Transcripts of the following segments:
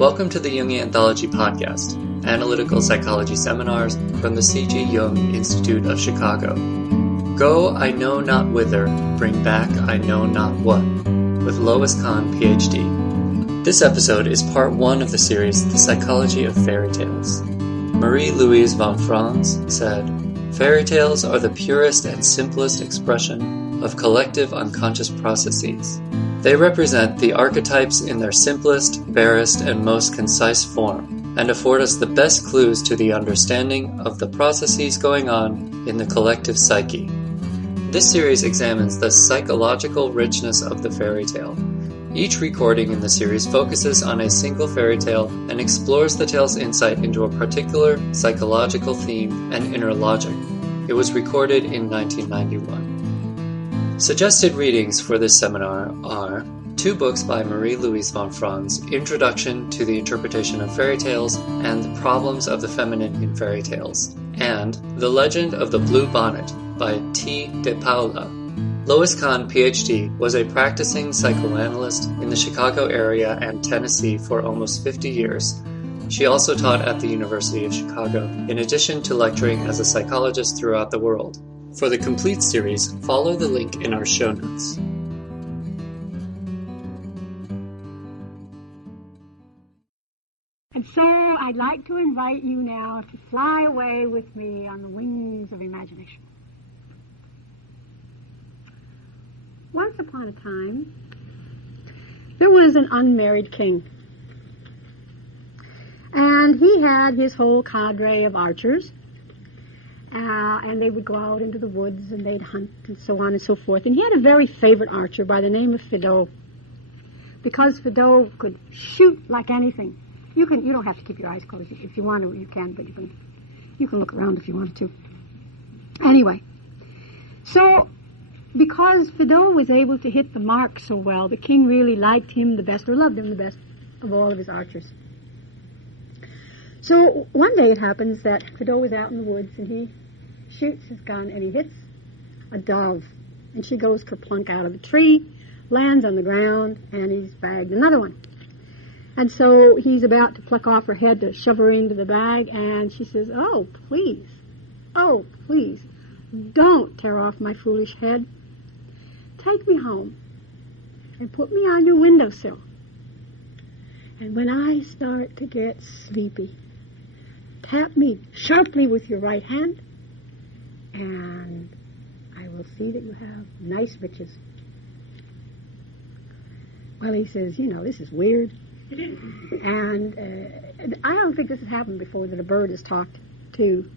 Welcome to the Jungian Anthology Podcast, analytical psychology seminars from the C.G. Jung Institute of Chicago. Go I know not whither, bring back I know not what, with Lois, Ph.D. This episode is part 1 of the series The Psychology of Fairy Tales. Marie-Louise von Franz said, "Fairy tales are the purest and simplest expression of collective unconscious processes. They represent the archetypes in their simplest, barest, and most concise form, and afford us the best clues to the understanding of the processes going on in the collective psyche." This series examines the psychological richness of the fairy tale. Each recording in the series focuses on a single fairy tale and explores the tale's insight into a particular psychological theme and inner logic. It was recorded in 1991. Suggested readings for this seminar are 2 books by Marie-Louise von Franz, Introduction to the Interpretation of Fairy Tales and The Problems of the Feminine in Fairy Tales, and The Legend of the Blue Bonnet by T. de Paula. Lois, Ph.D., was a practicing psychoanalyst in the Chicago area and Tennessee for almost 50 years. She also taught at the University of Chicago, in addition to lecturing as a psychologist throughout the world. For the complete series, follow the link in our show notes. And so I'd like to invite you now to fly away with me on the wings of imagination. Once upon a time, there was an unmarried king. And he had his whole cadre of archers. And they would go out into the woods and they'd hunt and so on and so forth. And he had a very favorite archer by the name of Fido. Because Fido could shoot like anything. You don't have to keep your eyes closed. If you want to, you can, but you can look around if you wanted to. Anyway, so because Fido was able to hit the mark so well, the king really liked him the best, or loved him the best of all of his archers. So one day it happens that Fido was out in the woods and he shoots his gun and he hits a dove. And she goes kerplunk out of a tree, lands on the ground, and he's bagged another one. And so he's about to pluck off her head to shove her into the bag, and she says, oh, please, don't tear off my foolish head. Take me home and put me on your windowsill. And when I start to get sleepy, tap me sharply with your right hand, and I will see that you have nice riches. Well, he says, this is weird. And I don't think this has happened before, that a bird is talked to,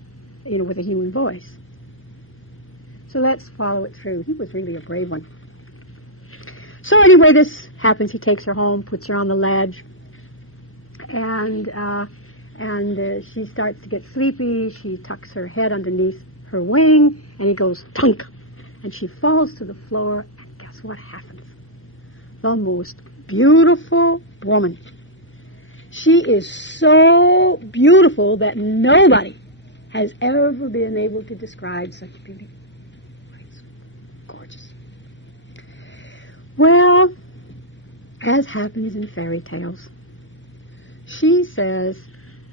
with a human voice. So let's follow it through. He was really a brave one. So anyway, this happens. He takes her home, puts her on the ledge, and she starts to get sleepy. She tucks her head underneath her wing, and he goes thunk, and she falls to the floor, and guess what happens? The most beautiful woman. She is so beautiful that nobody has ever been able to describe such beauty. It's gorgeous. Well, as happens in fairy tales, she says,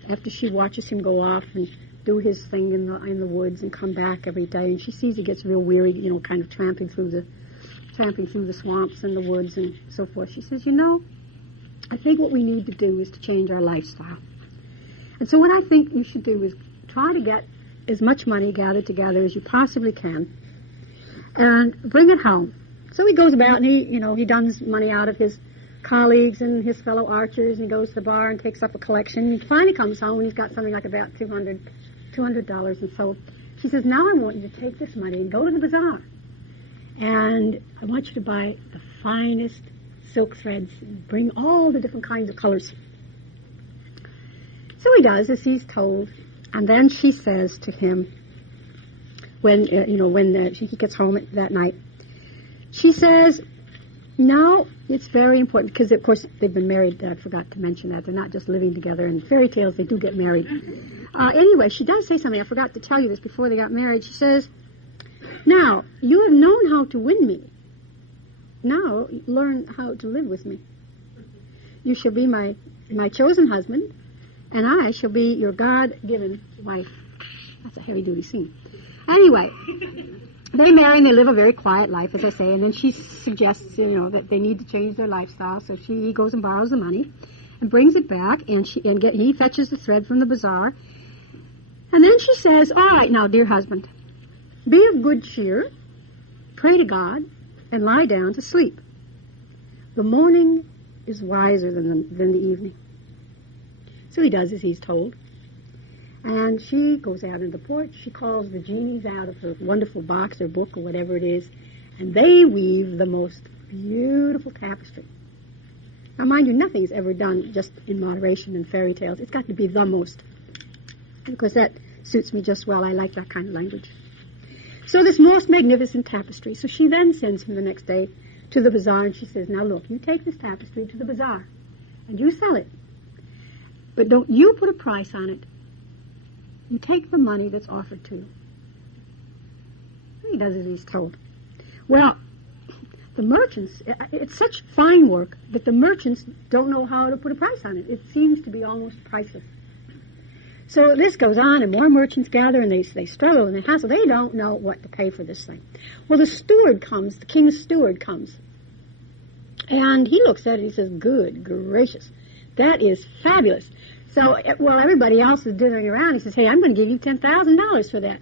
after she watches him go off and do his thing in the woods and come back every day, and she sees he gets real weary, kind of tramping through the swamps and the woods and so forth. She says, I think what we need to do is to change our lifestyle. And so what I think you should do is try to get as much money gathered together as you possibly can and bring it home. So he goes about and he duns money out of his colleagues and his fellow archers, and he goes to the bar and takes up a collection. He finally comes home and he's got something like about $200. And so she says, now I want you to take this money and go to the bazaar. And I want you to buy the finest silk threads and bring all the different kinds of colors. So he does as he's told. And then she says to him, when he gets home that night, she says, now it's very important, because of course they've been married. I forgot to mention that. They're not just living together. In fairy tales, they do get married. Anyway, she does say something. I forgot to tell you this before they got married. She says, now, you have known how to win me. Now, learn how to live with me. You shall be my my chosen husband, and I shall be your God-given wife. That's a heavy-duty scene. Anyway, they marry and they live a very quiet life, as I say, and then she suggests, that they need to change their lifestyle, so he goes and borrows the money and brings it back, and he fetches the thread from the bazaar, and then she says, all right, now, dear husband, be of good cheer, pray to God, and lie down to sleep. The morning is wiser than the evening. So he does as he's told. And she goes out into the porch. She calls the genies out of her wonderful box or book or whatever it is, and they weave the most beautiful tapestry. Now, mind you, nothing's ever done just in moderation in fairy tales. It's got to be the most, because that suits me just well. I like that kind of language. So this most magnificent tapestry. So she then sends him the next day to the bazaar, and she says, now look, you take this tapestry to the bazaar, and you sell it. But don't you put a price on it. You take the money that's offered to you. He does as he's told. Well, the merchants, it's such fine work that the merchants don't know how to put a price on it. It seems to be almost priceless. So this goes on, and more merchants gather, and they struggle, and they hassle. They don't know what to pay for this thing. Well, the steward comes, the king's steward comes, and he looks at it, and he says, good gracious, that is fabulous. So while everybody else is dithering around, he says, hey, I'm going to give you $10,000 for that.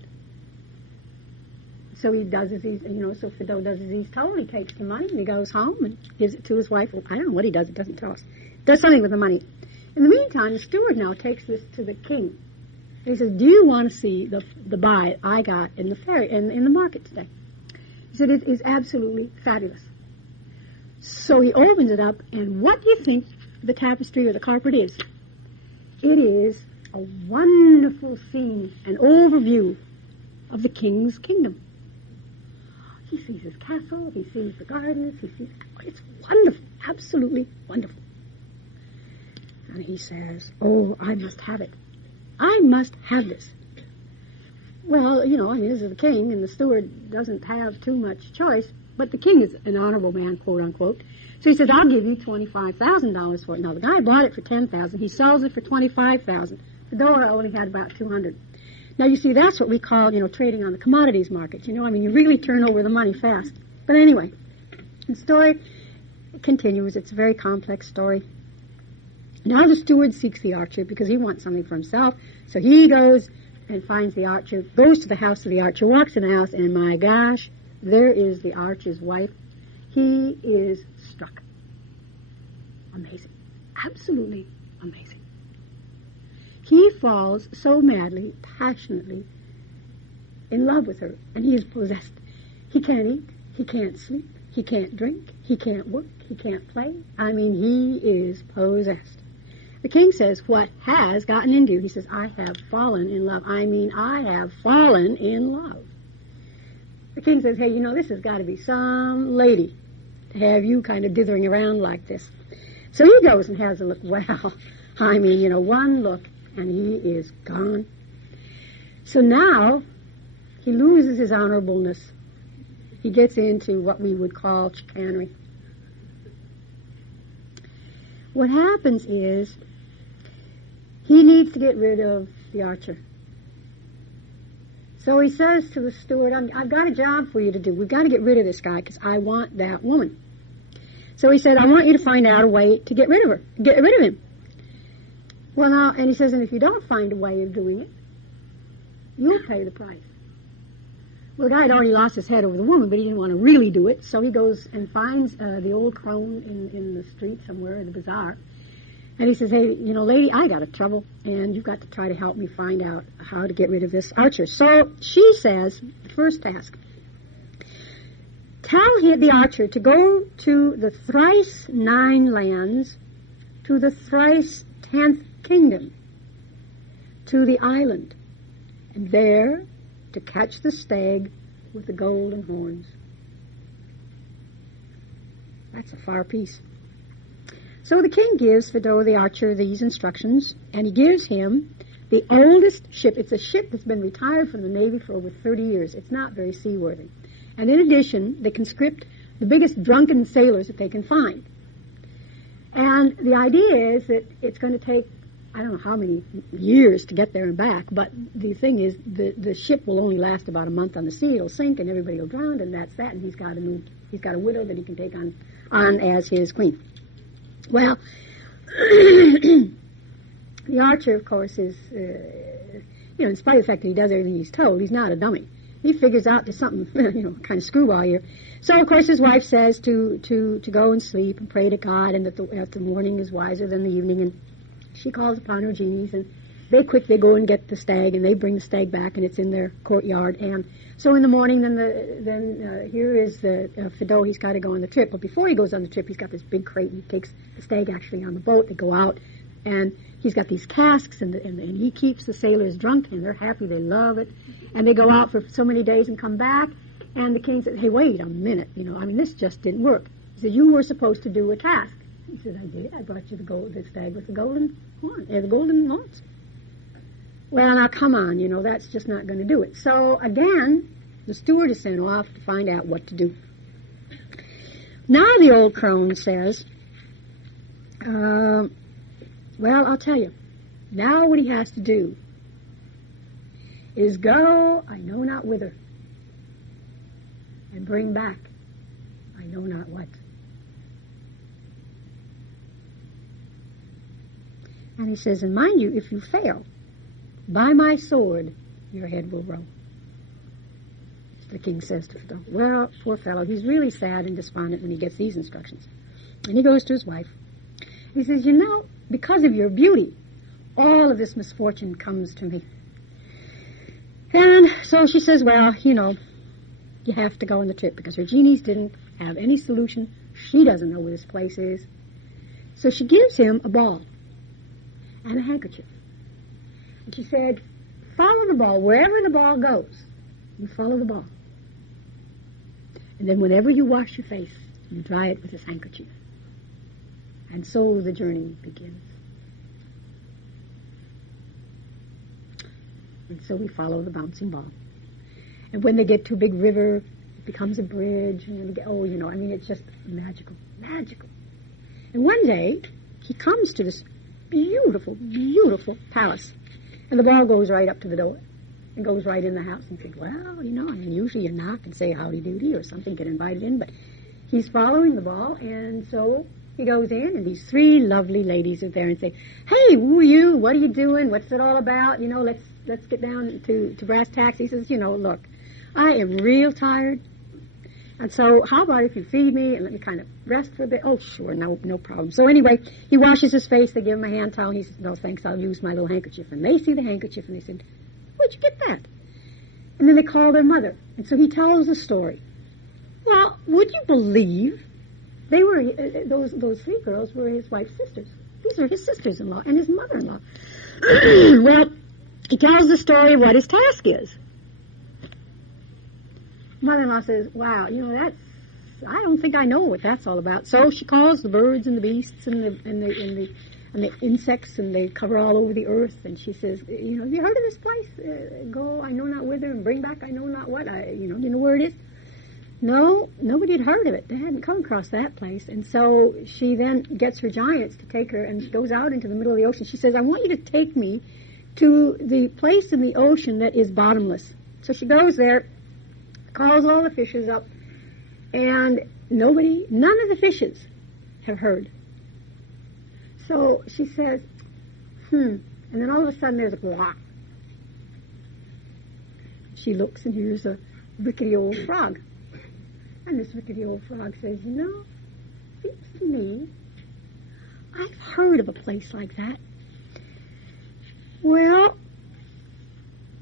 So he does as he's, so Fido does as he's told. He takes the money, and he goes home and gives it to his wife. Well, I don't know what he does. It doesn't tell us. Does something with the money. In the meantime, the steward now takes this to the king. He says, do you want to see the buy I got in the in the market today? He said, it is absolutely fabulous. So he opens it up, and what do you think the tapestry or the carpet is? It is a wonderful scene, an overview of the king's kingdom. He sees his castle, he sees the gardens, it's wonderful, absolutely wonderful. And he says, oh, I must have it. I must have this. Well, this is the king, and the steward doesn't have too much choice, but the king is an honorable man, quote unquote. So he says, I'll give you $25,000 for it. Now, the guy bought it for $10,000. He sells it for $25,000. The Dora only had about $200. Now, you see, that's what we call, trading on the commodities market. You really turn over the money fast. But anyway, the story continues. It's a very complex story. Now the steward seeks the archer because he wants something for himself. So he goes and finds the archer, goes to the house of the archer, walks in the house, and my gosh, there is the archer's wife. He is struck. Amazing. Absolutely amazing. He falls so madly, passionately in love with her, and he is possessed. He can't eat, he can't sleep, he can't drink, he can't work, he can't play. He is possessed. The king says, what has gotten into you? He says, I have fallen in love. I have fallen in love. The king says, hey, this has got to be some lady to have you kind of dithering around like this. So he goes and has a look. Well, one look, and he is gone. So now he loses his honorableness. He gets into what we would call chicanery. What happens is he needs to get rid of the archer. So he says to the steward, I've got a job for you to do. We've got to get rid of this guy because I want that woman. So he said, I want you to find out a way to get rid of her, get rid of him. Well, now, and he says, and if you don't find a way of doing it, you'll pay the price. Well, the guy had already lost his head over the woman, but he didn't want to really do it. So he goes and finds the old crone in the street somewhere, in the bazaar. And he says, hey, lady, I got a trouble, and you've got to try to help me find out how to get rid of this archer. So she says, the first task, tell the archer to go to the thrice 9 lands, to the thrice 10th kingdom, to the island, and there to catch the stag with the golden horns. That's a far piece. So the king gives Fido the archer these instructions, and he gives him the oldest ship. It's a ship that's been retired from the Navy for over 30 years. It's not very seaworthy. And in addition, they conscript the biggest drunken sailors that they can find. And the idea is that it's going to take, I don't know how many years to get there and back, but the thing is the ship will only last about a month on the sea. It'll sink and everybody will drown, and that's that. And he's got a widow that he can take on as his queen. Well, the archer, of course, is, in spite of the fact that he does everything he's told, he's not a dummy. He figures out there's something, kind of screwball here. So, of course, his wife says to go and sleep and pray to God, and that the morning is wiser than the evening, and she calls upon her genies, and they go and get the stag, and they bring the stag back, and it's in their courtyard. And so in the morning, then here is the Fido. He's got to go on the trip. But before he goes on the trip, he's got this big crate, and he takes the stag actually on the boat. They go out, and he's got these casks, and he keeps the sailors drunk, and they're happy, they love it. And they go out for so many days and come back, and the king said, hey, wait a minute, this just didn't work. He said, you were supposed to do a task. He said, I did. I brought you the stag with the golden horn, the golden horns. Well, now, come on, that's just not going to do it. So, again, the steward is sent off to find out what to do. Now the old crone says, well, I'll tell you. Now what he has to do is go, I know not whither, and bring back, I know not what. And he says, and mind you, if you fail, by my sword, your head will roll. The king says to Fido, well, poor fellow, he's really sad and despondent when he gets these instructions. And he goes to his wife. He says, because of your beauty, all of this misfortune comes to me. And so she says, well, you have to go on the trip, because her genies didn't have any solution. She doesn't know where this place is. So she gives him a ball and a handkerchief. And she said, follow the ball. Wherever the ball goes, you follow the ball. And then whenever you wash your face, you dry it with this handkerchief. And so the journey begins. And so we follow the bouncing ball. And when they get to a big river, it becomes a bridge. And it's just magical, magical. And one day, he comes to this beautiful, beautiful palace. And the ball goes right up to the door and goes right in the house. And you think, well, usually you knock and say howdy doody or something, get invited in. But he's following the ball, and so he goes in, and these three lovely ladies are there and say, hey, who are you? What are you doing? What's it all about? Let's get down to brass tacks. He says, look, I am real tired. And so how about if you feed me and let me kind of rest for a bit? Oh, sure, no problem. So anyway, he washes his face. They give him a hand towel. He says, no, thanks, I'll use my little handkerchief. And they see the handkerchief, and they said, where'd you get that? And then they call their mother. And so he tells the story. Well, would you believe they were, those three girls were his wife's sisters. These are his sisters-in-law and his mother-in-law. Well, he tells the story of what his task is. Mother-in-law says, wow, I don't think I know what that's all about. So she calls the birds and the beasts and the insects, and they cover all over the earth. And she says, have you heard of this place? Go, I know not whither, and bring back, I know not what. Do you know where it is? No, nobody had heard of it. They hadn't come across that place. And so she then gets her giants to take her, and she goes out into the middle of the ocean. She says, I want you to take me to the place in the ocean that is bottomless. So she goes there, calls all the fishes up, and none of the fishes have heard. So she says, and then all of a sudden there's a quack. She looks, and here's a rickety old frog. And this rickety old frog says, seems to me, I've heard of a place like that. Well,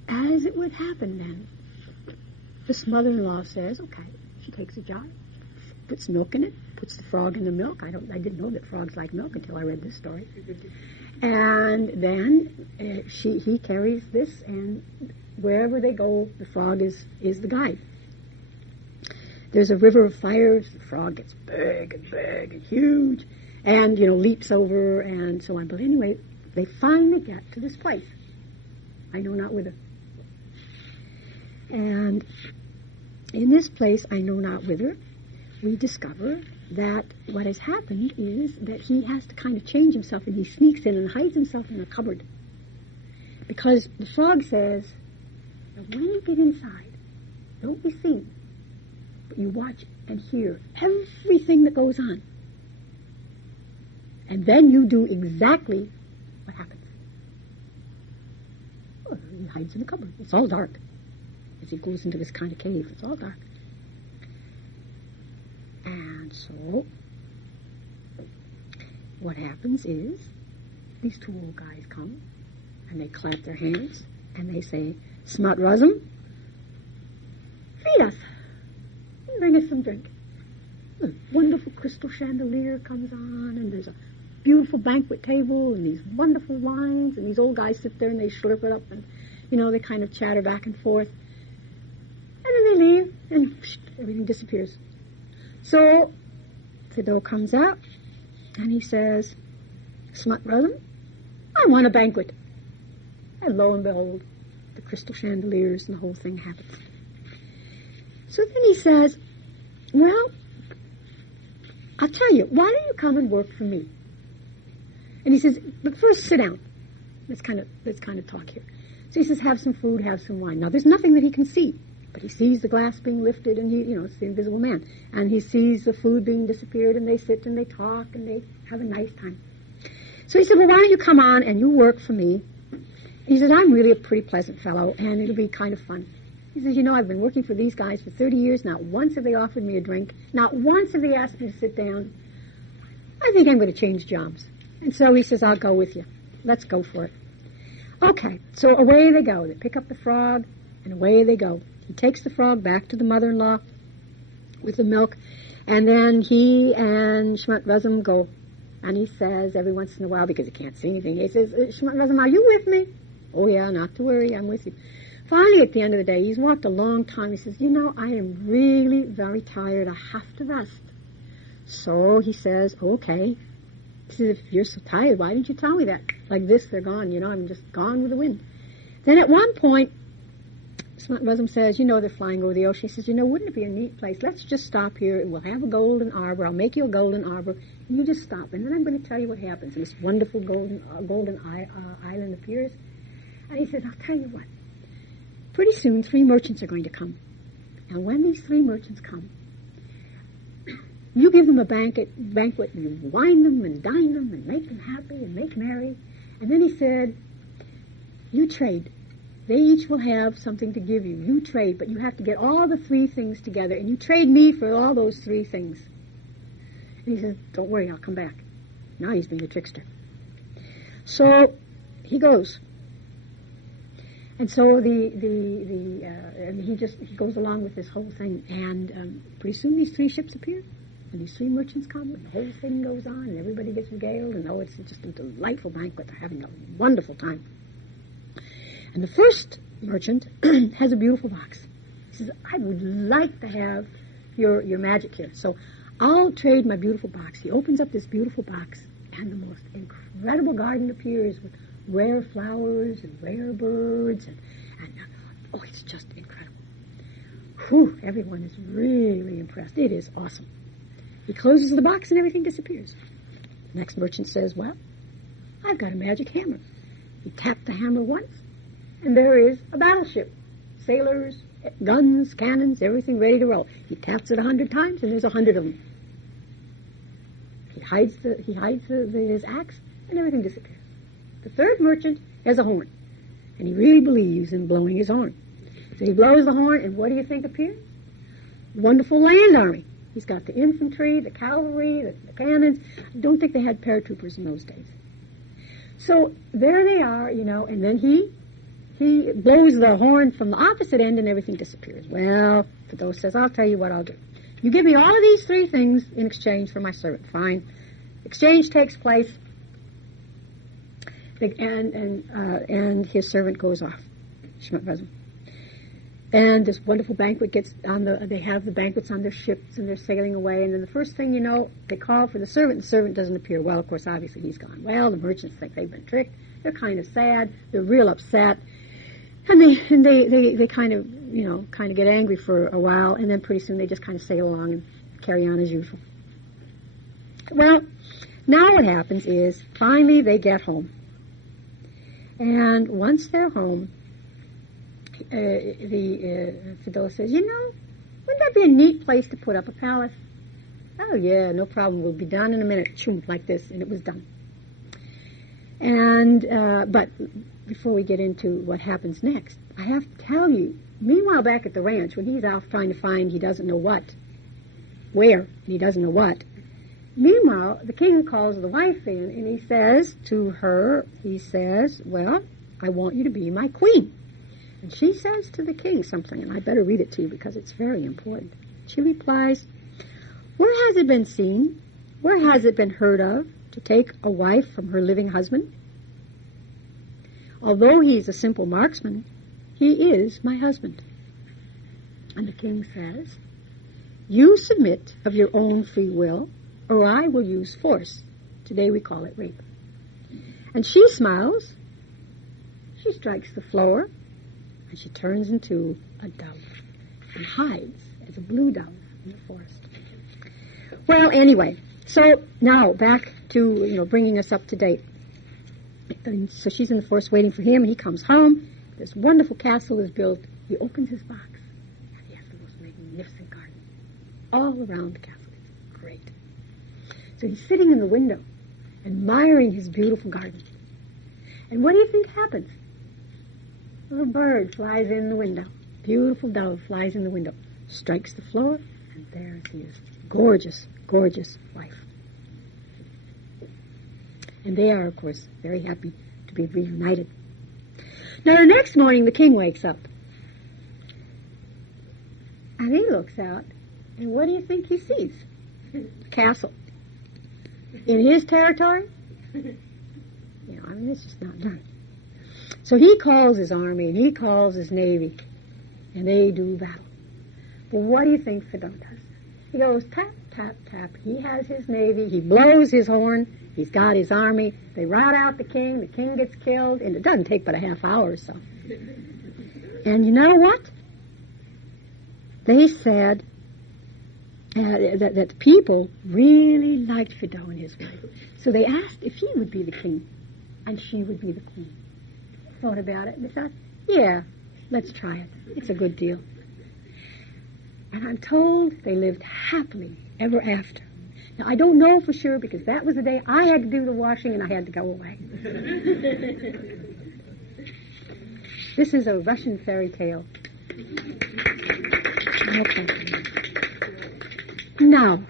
as it would happen then, this mother-in-law says, okay, she takes a jar, puts milk in it, puts the frog in the milk. I didn't know that frogs like milk until I read this story. And then he carries this, and wherever they go, the frog is the guide. There's a river of fires. The frog gets big and huge, and leaps over and so on. But anyway, they finally get to this place. I know not whither. And in this place, I know not whither, we discover that what has happened is that he has to kind of change himself, and he sneaks in and hides himself in a cupboard. Because the frog says, that when you get inside, don't be seen, but you watch and hear everything that goes on. And then you do exactly what happens. Well, he hides in the cupboard. It's all dark. As he goes into this kind of cave, it's all dark. And so, what happens is, these two old guys come, and they clap their hands, and they say, Smut Rusm, feed us, and bring us some drink. A wonderful crystal chandelier comes on, and there's a beautiful banquet table, and these wonderful wines, and these old guys sit there, and they slurp it up, and, they kind of chatter back and forth. And then they leave, and everything disappears. So, Thibault comes out, and he says, Smut Rusm, I want a banquet. And lo and behold, the crystal chandeliers and the whole thing happens. So then he says, well, I'll tell you, why don't you come and work for me? And he says, but first sit down. Let's kind of talk here. So he says, have some food, have some wine. Now, there's nothing that he can see. But he sees the glass being lifted, and it's the invisible man. And he sees the food being disappeared, and they sit and they talk, and they have a nice time. So he said, well, why don't you come on and you work for me? And he says, I'm really a pretty pleasant fellow, and it'll be kind of fun. He says, I've been working for these guys for 30 years. Not once have they offered me a drink. Not once have they asked me to sit down. I think I'm going to change jobs. And so he says, I'll go with you. Let's go for it. Okay, so away they go. They pick up the frog, and away they go. He takes the frog back to the mother-in-law with the milk, and then he and Smut Rusm go. And he says every once in a while, because he can't see anything, he says, Smut Rusm, are you with me? Oh, yeah, not to worry, I'm with you. Finally, at the end of the day, he's walked a long time. He says, I am really very tired. I have to rest. So he says, okay. He says, if you're so tired, why didn't you tell me that? Like this, they're gone, I'm just gone with the wind. Then at one point, Smut Rusm says, they're flying over the ocean. He says, wouldn't it be a neat place? Let's just stop here, and we'll have a golden arbor. I'll make you a golden arbor, and you just stop. And then I'm going to tell you what happens. And this wonderful golden island appears. And he says, I'll tell you what. Pretty soon, 3 merchants are going to come. And when these 3 merchants come, you give them a banquet, and you wine them and dine them and make them happy and make merry. And then he said, you trade. They each will have something to give you. You trade, but you have to get all the 3 things together, and you trade me for all those 3 things. And he says, don't worry, I'll come back. Now he's being a trickster. So he goes. And so and he goes along with this whole thing, and pretty soon these 3 ships appear, and these 3 merchants come, and the whole thing goes on, and everybody gets regaled, and it's just a delightful banquet. They're having a wonderful time. And the first merchant has a beautiful box. He says, I would like to have your magic here, so I'll trade my beautiful box. He opens up this beautiful box, and the most incredible garden appears with rare flowers and rare birds, and it's just incredible. Whew, everyone is really impressed. It is awesome. He closes the box, and everything disappears. The next merchant says, well, I've got a magic hammer. He tapped the hammer once, and there is a battleship. Sailors, guns, cannons, everything ready to roll. He taps it 100 times, and there's 100 of them. He hides his axe, and everything disappears. The third merchant has a horn, and he really believes in blowing his horn. So he blows the horn, and what do you think appears? Wonderful land army. He's got the infantry, the cavalry, the cannons. I don't think they had paratroopers in those days. So there they are, and then he blows the horn from the opposite end, and everything disappears. Well, Thibault says, I'll tell you what I'll do. You give me all of these 3 things in exchange for my servant. Fine. Exchange takes place. And his servant goes off, Smut Rusm. And this wonderful banquet they have the banquets on their ships, and they're sailing away, and then the first thing they call for the servant doesn't appear. Well, of course, obviously he's gone. Well, the merchants think they've been tricked. They're kind of sad. They're real upset. And they kind of get angry for a while, and then pretty soon they just kind of sail along and carry on as usual. Well, now what happens is, finally they get home. And once they're home, Fedora says, wouldn't that be a neat place to put up a palace? Oh, yeah, no problem. We'll be done in a minute. Choom, like this. And it was done. And, but before we get into what happens next, I have to tell you, meanwhile back at the ranch, when he's out trying to find he doesn't know what, where, and he doesn't know what, meanwhile, the king calls the wife in, and he says to her, well, I want you to be my queen. And she says to the king something, and I better read it to you because it's very important. She replies, where has it been seen? Where has it been heard of to take a wife from her living husband? Although he is a simple marksman, he is my husband. And the king says, you submit of your own free will, or I will use force. Today we call it rape. And she smiles, she strikes the floor, and she turns into a dove and hides as a blue dove in the forest. Well, anyway, so now back to, bringing us up to date. And so she's in the forest waiting for him, and he comes home. This wonderful castle is built. He opens his box, and he has the most magnificent garden all around the castle. It's great. So he's sitting in the window, admiring his beautiful garden. And what do you think happens? A little bird flies in the window. Beautiful dove flies in the window, strikes the floor, and there he is. Gorgeous, gorgeous wife. And they are, of course, very happy to be reunited. Now, the next morning, the king wakes up. And he looks out, and what do you think he sees? A castle. In his territory? It's just not done. So he calls his army, and he calls his navy, and they do battle. But what do you think Fedora does? He goes tap, tap, tap. He has his navy. He blows his horn. He's got his army. They rout out the king. The king gets killed, and it doesn't take but a half hour or so. And you know what? They said that the people really liked Fedora and his wife. So they asked if he would be the king, and she would be the queen. Thought about it, and they thought, yeah, let's try it. It's a good deal. And I'm told they lived happily ever after. Now, I don't know for sure because that was the day I had to do the washing and I had to go away. This is a Russian fairy tale. Okay. Now,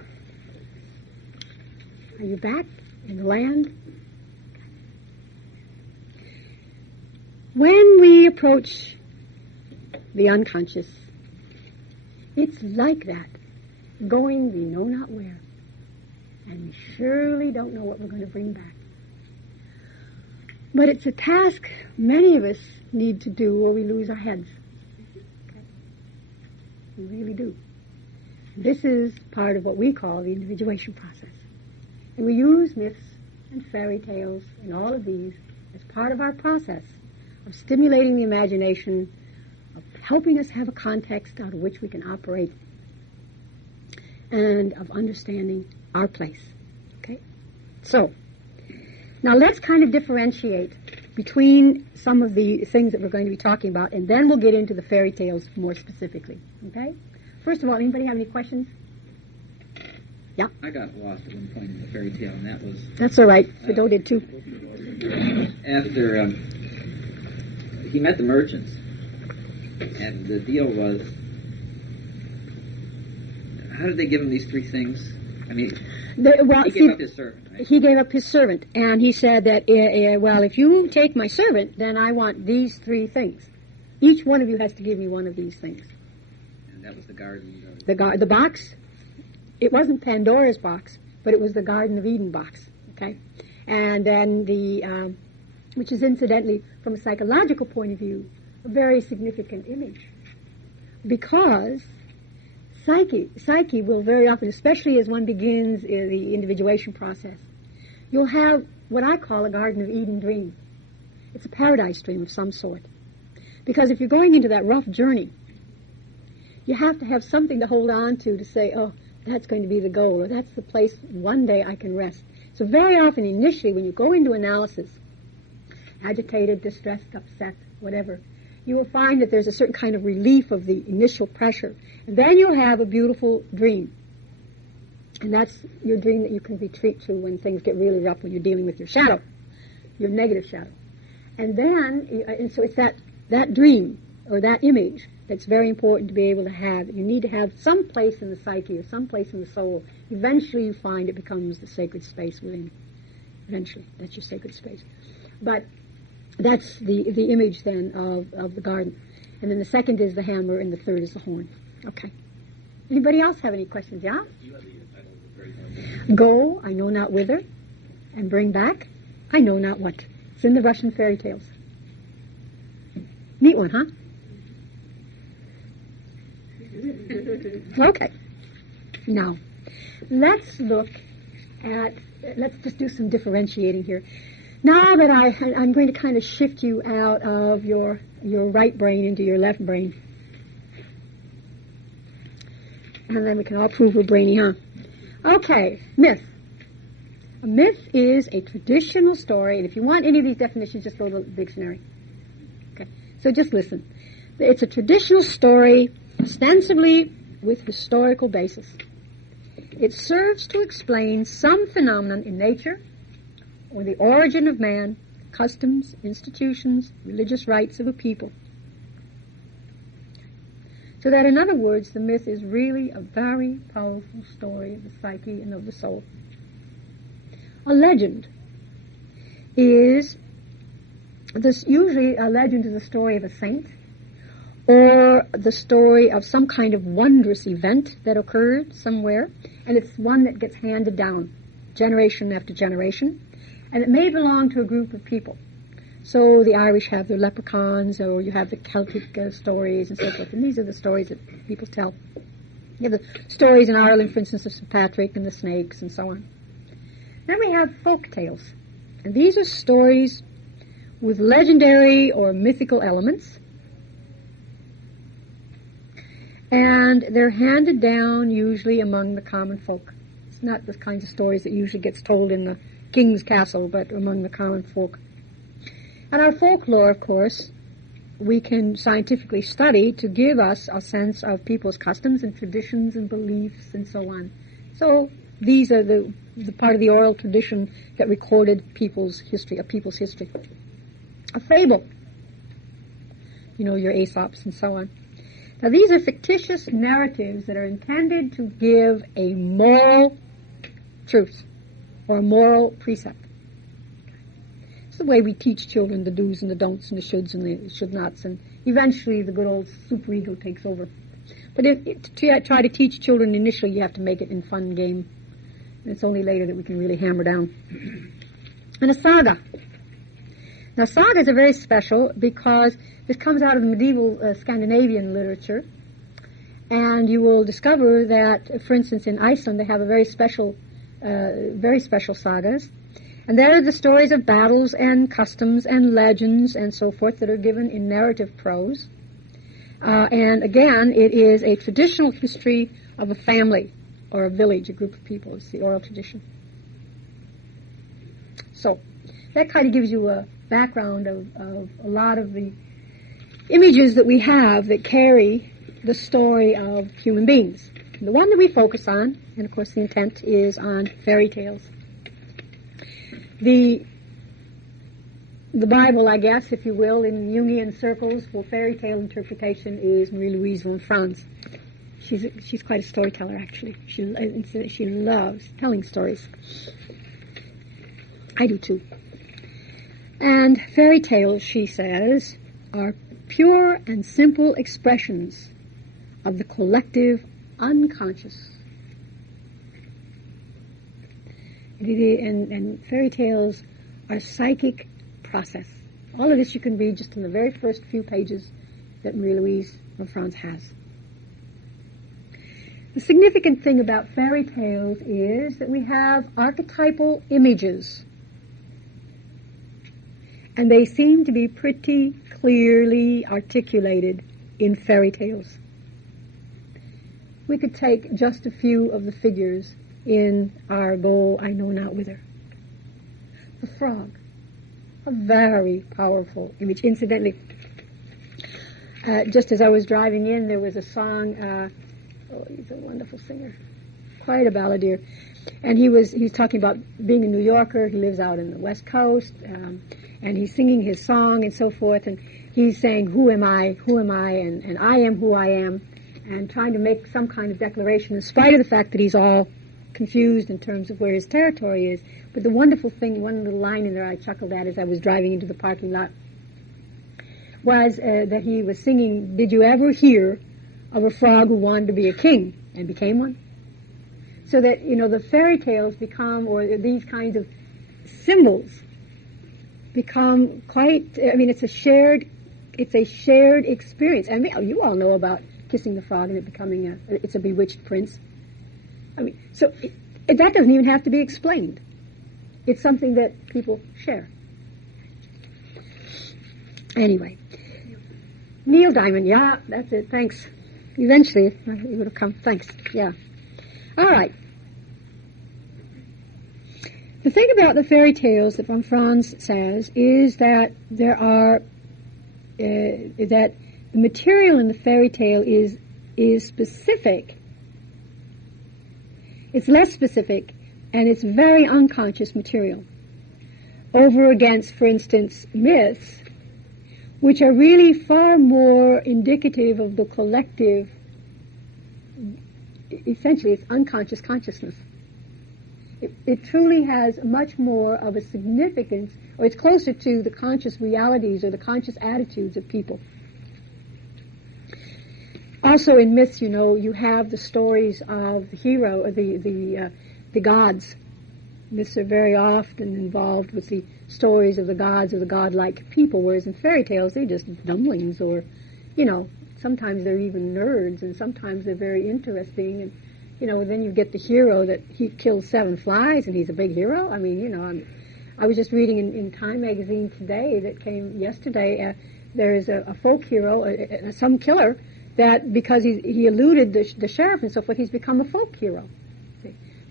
are you back in the land? When we approach the unconscious, it's like that, going we know not where, and we surely don't know what we're going to bring back. But it's a task many of us need to do or we lose our heads. Okay? We really do. This is part of what we call the individuation process. And we use myths and fairy tales and all of these as part of our process of stimulating the imagination, of helping us have a context out of which we can operate, and of understanding our place. Okay? So, now let's kind of differentiate between some of the things that we're going to be talking about, and then we'll get into the fairy tales more specifically. Okay? First of all, anybody have any questions? Yeah? I got lost at one point in the fairy tale, and that was... That's all right. Fedora did too. After he met the merchants, and the deal was, how did they give him these three things? I mean, he gave up his servant, right? He gave up his servant, and he said that, well, if you take my servant, then I want these three things. Each one of you has to give me one of these things. And that was the garden. The box, it wasn't Pandora's box, but it was the Garden of Eden box, okay? And then which is incidentally, from a psychological point of view, a very significant image. Because psyche will very often, especially as one begins the individuation process, you'll have what I call a Garden of Eden dream. It's a paradise dream of some sort. Because if you're going into that rough journey, you have to have something to hold on to say, oh, That's going to be the goal, or that's the place one day I can rest. So very often, initially, when you go into analysis, agitated, distressed, upset, whatever, you will find that there's a certain kind of relief of the initial pressure. And then you'll have a beautiful dream. And that's your dream that you can retreat to when things get really rough, when you're dealing with your shadow, your negative shadow. And then, and so it's that dream, or that image, that's very important to be able to have. You need to have some place in the psyche, or some place in the soul. Eventually you find it becomes the sacred space within. Eventually, that's your sacred space. But that's the image then of the garden. And then the second is the hammer, and the third is the horn. Okay. Anybody else have any questions? Yeah? Go, I know not whither, and bring back, I know not what. It's in the Russian fairy tales. Neat one, huh? Okay. Now, let's just do some differentiating here. Now that I'm going to kind of shift you out of your right brain into your left brain. And then we can all prove we're brainy, huh? Okay, myth. A myth is a traditional story, and if you want any of these definitions, just go to the dictionary. Okay, so just listen. It's a traditional story, ostensibly with historical basis. It serves to explain some phenomenon in nature, or the origin of man, customs, institutions, religious rites of a people. So that, in other words, the myth is really a very powerful story of the psyche and of the soul. A legend is, usually a legend is a story of a saint, or the story of some kind of wondrous event that occurred somewhere, and it's one that gets handed down generation after generation, and it may belong to a group of people. So the Irish have their leprechauns, or you have the Celtic stories and so forth, and these are the stories that people tell. You have the stories in Ireland, for instance, of St. Patrick and the snakes and so on. Then we have folk tales, and these are stories with legendary or mythical elements, and they're handed down usually among the common folk. It's not the kinds of stories that usually gets told in the king's castle, but among the common folk. And our folklore, of course, we can scientifically study to give us a sense of people's customs and traditions and beliefs and so on. So these are the part of the oral tradition that recorded people's history, a people's history. A fable, your Aesops and so on. Now these are fictitious narratives that are intended to give a moral truth or a moral precept. It's the way we teach children the do's and the don'ts and the shoulds and the should-nots, and eventually the good old super-ego takes over. But to try to teach children initially, you have to make it in fun game. And it's only later that we can really hammer down. And a saga. Now sagas are very special because this comes out of the medieval Scandinavian literature, and you will discover that, for instance, in Iceland they have a very special sagas. And there are the stories of battles and customs and legends and so forth that are given in narrative prose. And again, it is a traditional history of a family or a village, a group of people. It's the oral tradition. So that kind of gives you a background of a lot of the images that we have that carry the story of human beings. And the one that we focus on, and of course the intent is on fairy tales. The Bible, I guess, if you will, in Jungian circles for fairy tale interpretation is Marie-Louise von Franz. She's quite a storyteller, actually. She loves telling stories. I do too. And fairy tales, she says, are pure and simple expressions of the collective unconscious. And fairy tales are psychic process. All of this you can read just in the very first few pages that Marie-Louise von Franz has. The significant thing about fairy tales is that we have archetypal images. And they seem to be pretty clearly articulated in fairy tales. we could take just a few of the figures in our Go I Know Not Whither. The frog, a very powerful image. Incidentally, just as I was driving in, there was a song, he's a wonderful singer, quite a balladeer, and he's talking about being a New Yorker. He lives out in the West Coast, and he's singing his song and so forth, and he's saying, who am I, and I am who I am, and trying to make some kind of declaration in spite of the fact that he's all confused in terms of where his territory is. But the wonderful thing, one little line in there I chuckled at as I was driving into the parking lot, was that he was singing, did you ever hear of a frog who wanted to be a king and became one? So that, the fairy tales become, or these kinds of symbols become quite, it's a shared experience. I mean, you all know about kissing the frog and it becoming it's a bewitched prince. So that doesn't even have to be explained. It's something that people share. Anyway, Neil Diamond, yeah, that's it, thanks. Eventually, it would have come, thanks, yeah. All right. The thing about the fairy tales that von Franz says is that there are, that the material in the fairy tale is specific. It's less specific, and it's very unconscious material. Over against, for instance, myths, which are really far more indicative of the collective. Essentially, it's unconscious consciousness. It truly has much more of a significance, or it's closer to the conscious realities or the conscious attitudes of people. Also in myths, you have the stories of the hero, or the gods. Myths are very often involved with the stories of the gods or the godlike people, whereas in fairy tales they're just dumplings, or, sometimes they're even nerds, and sometimes they're very interesting, and, then you get the hero that he kills 7 flies and he's a big hero. I was just reading in Time magazine today that came yesterday, there is a folk hero, some killer, that because he eluded the sheriff and so forth, he's become a folk hero.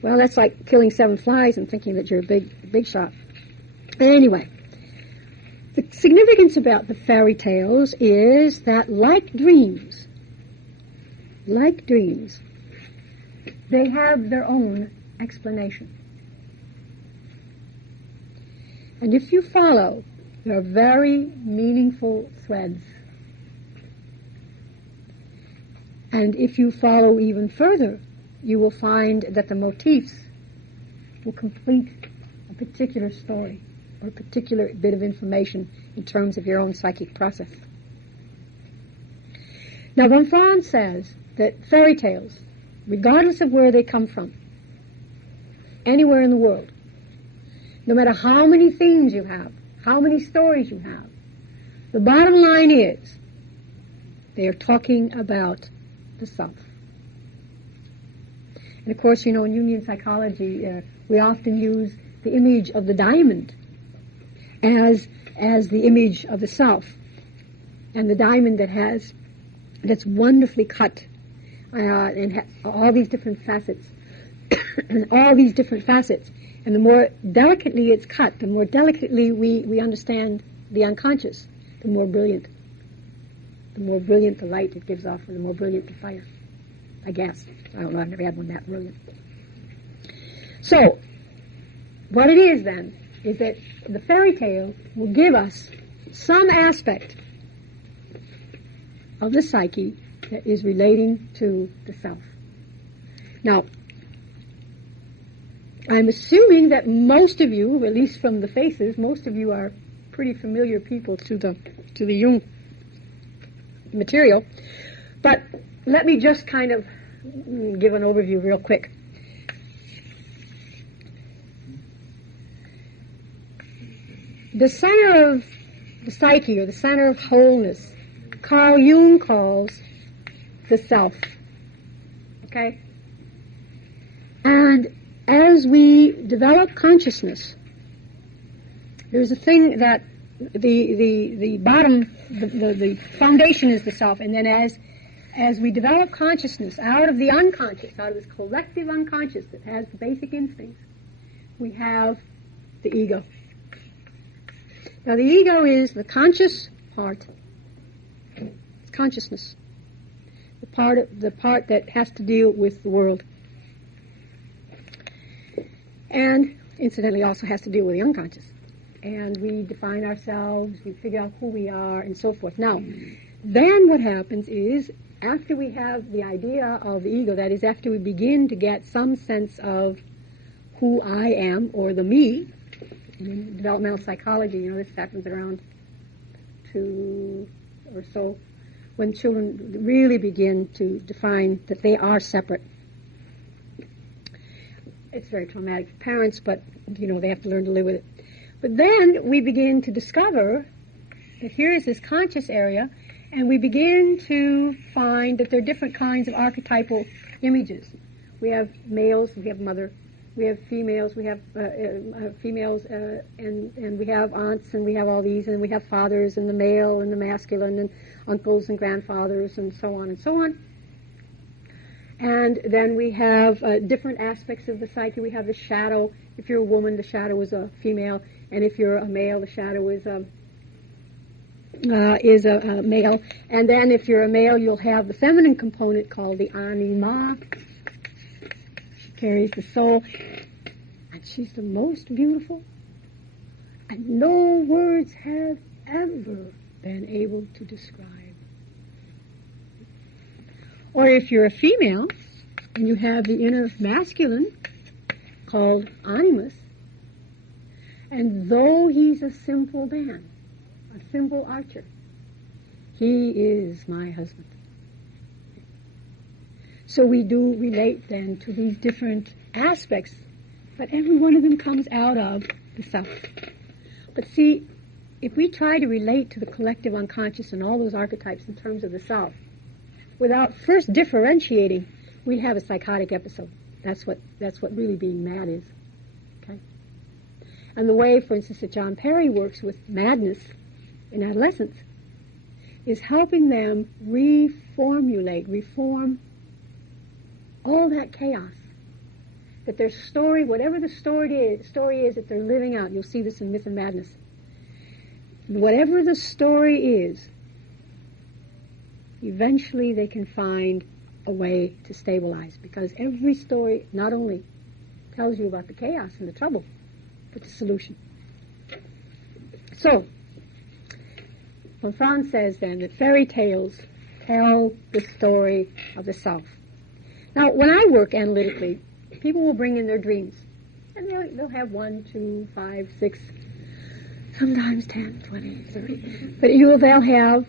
Well, that's like killing 7 flies and thinking that you're a big shot. Anyway, the significance about the fairy tales is that, like dreams, they have their own explanation. And if you follow, there are very meaningful threads. And if you follow even further, you will find that the motifs will complete a particular story or a particular bit of information in terms of your own psychic process. Now, von Franz says that fairy tales, regardless of where they come from, anywhere in the world, no matter how many themes you have, how many stories you have, the bottom line is they are talking about the self. And of course, in Jungian psychology, we often use the image of the diamond as the image of the self, and the diamond that's wonderfully cut, and all these different facets, and all these different facets. And the more delicately it's cut, the more delicately we understand the unconscious, the more brilliant the light it gives off, or the more brilliant the fire, I guess. I don't know, I've never had one that brilliant. So, what it is then, is that the fairy tale will give us some aspect of the psyche that is relating to the self. Now, I'm assuming that most of you, at least from the faces, most of you are pretty familiar people to the Jung material. But let me just kind of give an overview real quick. The center of the psyche, or the center of wholeness, Carl Jung calls the self. Okay? And as we develop consciousness, there's a thing that the bottom, the foundation is the self, and then as we develop consciousness out of the unconscious, out of this collective unconscious that has the basic instincts, we have the ego. Now the ego is the conscious part. It's consciousness. The part that has to deal with the world. And incidentally also has to deal with the unconscious. And we define ourselves, we figure out who we are, and so forth. Now, then what happens is, after we have the idea of the ego, that is, after we begin to get some sense of who I am, or the me, in developmental psychology, this happens around 2 or so, when children really begin to define that they are separate. It's very traumatic for parents, but, they have to learn to live with it. But then we begin to discover that here is this conscious area, and we begin to find that there are different kinds of archetypal images. We have males, we have mother, we have females, we have and we have aunts, and we have all these, and we have fathers, and the male, and the masculine, and uncles and grandfathers, and so on and so on. And then we have different aspects of the psyche. We have the shadow. If you're a woman, the shadow is a female, and if you're a male, the shadow is a male. And then if you're a male, you'll have the feminine component called the anima. She carries the soul, and she's the most beautiful, and no words have ever been able to describe. Or if you're a female, and you have the inner masculine, called animus, and though he's a simple man, a simple archer, he is my husband. So we do relate then to these different aspects, but every one of them comes out of the self. But see, if we try to relate to the collective unconscious and all those archetypes in terms of the self, without first differentiating, we have a psychotic episode. That's what really being mad is. Okay? And the way, for instance, that John Perry works with madness in adolescents is helping them reform all that chaos. That their story, whatever the story is that they're living out, you'll see this in Myth and Madness. Whatever the story is, eventually they can find a way to stabilize, because every story not only tells you about the chaos and the trouble, but the solution. So, von Franz says then that fairy tales tell the story of the self. Now, when I work analytically, people will bring in their dreams, and they'll have 1, 2, 5, 6, sometimes 10, 20, 30, but they'll have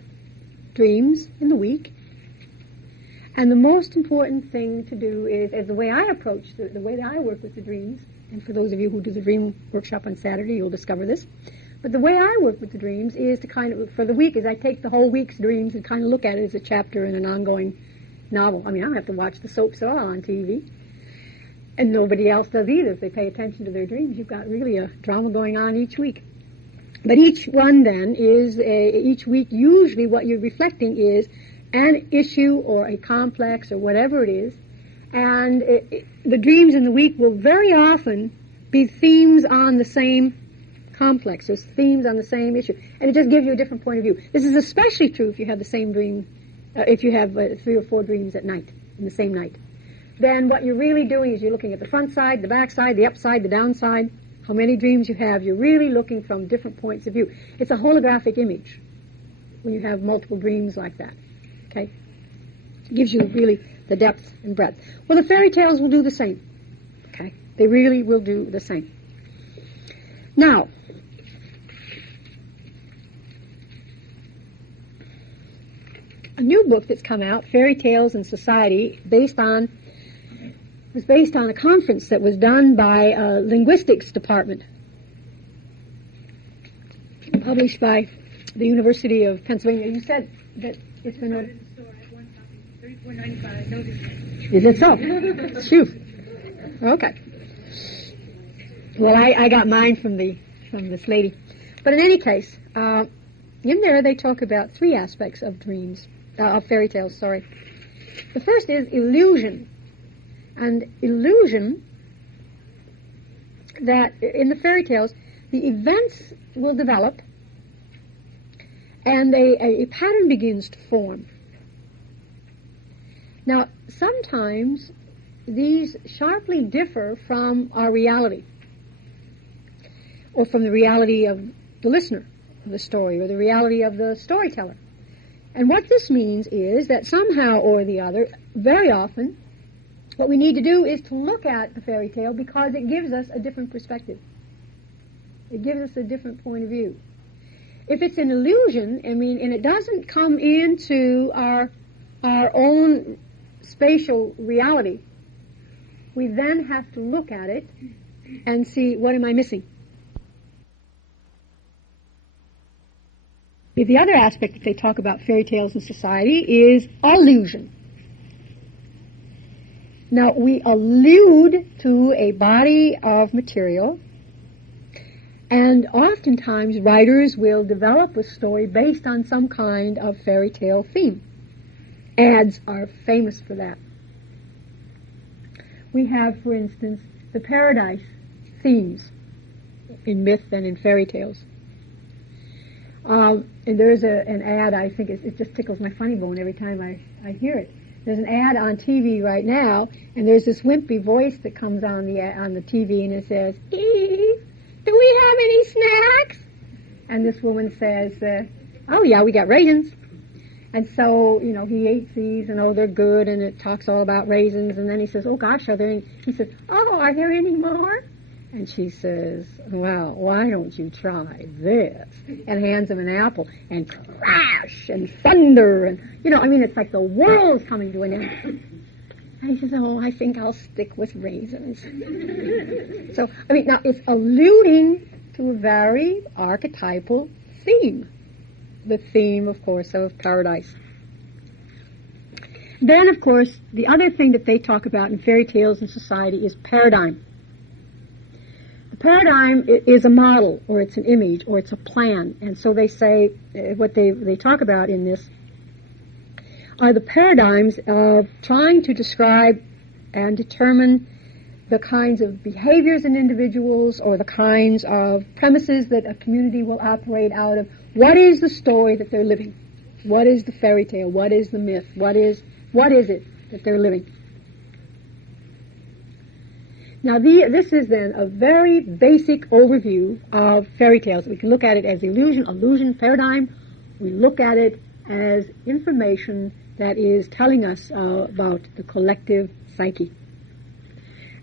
dreams in the week. And the most important thing to do is the way I approach, the way that I work with the dreams, and for those of you who do the dream workshop on Saturday, you'll discover this. But the way I work with the dreams is to kind of, for the week, is I take the whole week's dreams and kind of look at it as a chapter in an ongoing novel. I mean, I don't have to watch the soaps at all on TV. And nobody else does either. If they pay attention to their dreams, you've got really a drama going on each week. But each one then is, each week, usually what you're reflecting is an issue or a complex or whatever it is. And the dreams in the week will very often be themes on the same complex, or themes on the same issue. And it just gives you a different point of view. This is especially true if you have the same dream, if you have 3 or 4 dreams at night, in the same night. Then what you're really doing is you're looking at the front side, the back side, the upside, the downside, how many dreams you have. You're really looking from different points of view. It's a holographic image when you have multiple dreams like that. Okay? It gives you really the depth and breadth. Well, the fairy tales will do the same. Okay? They really will do the same. Now, a new book that's come out, Fairy Tales in Society, was based on a conference that was done by a linguistics department, published by the University of Pennsylvania. You said that it's been on. Is it so? Phew. Okay. Well, I got mine from this lady. But in any case, in there they talk about 3 aspects of dreams, of fairy tales. Sorry. The first is illusion. And illusion, that in the fairy tales, the events will develop and a pattern begins to form. Now, sometimes these sharply differ from our reality, or from the reality of the listener of the story, or the reality of the storyteller. And what this means is that somehow or the other, very often, what we need to do is to look at the fairy tale because it gives us a different perspective. It gives us a different point of view. If it's an illusion, and it doesn't come into our own spatial reality, we then have to look at it and see, what am I missing? The other aspect that they talk about fairy tales in society is allusion. Now, we allude to a body of material, and oftentimes writers will develop a story based on some kind of fairy tale theme. Ads are famous for that. We have, for instance, the paradise themes in myth and in fairy tales. And there's an ad, I think it just tickles my funny bone every time I hear it. There's an ad on TV right now, and there's this wimpy voice that comes on the TV, and it says, "Eve, do we have any snacks?" And this woman says, "Oh yeah, we got raisins." And so, he ate these, and they're good, and it talks all about raisins, and then he says, "Oh gosh, are there any?" He says, "Oh, are there any more?" And she says, "Well, why don't you try this?" And hands him an apple, and crash, and thunder, and, it's like the world's coming to an end. And he says, "Oh, I think I'll stick with raisins." So, now it's alluding to a very archetypal theme. The theme, of course, of paradise. Then, of course, the other thing that they talk about in fairy tales and society is paradigm. The paradigm is a model, or it's an image, or it's a plan. And so they say, what they talk about in this are the paradigms of trying to describe and determine the kinds of behaviors in individuals, or the kinds of premises that a community will operate out of. What is the story that they're living? What is the fairy tale? What is the myth? What is it that they're living? Now, this is then a very basic overview of fairy tales. We can look at it as illusion, paradigm. We look at it as information that is telling us about the collective psyche.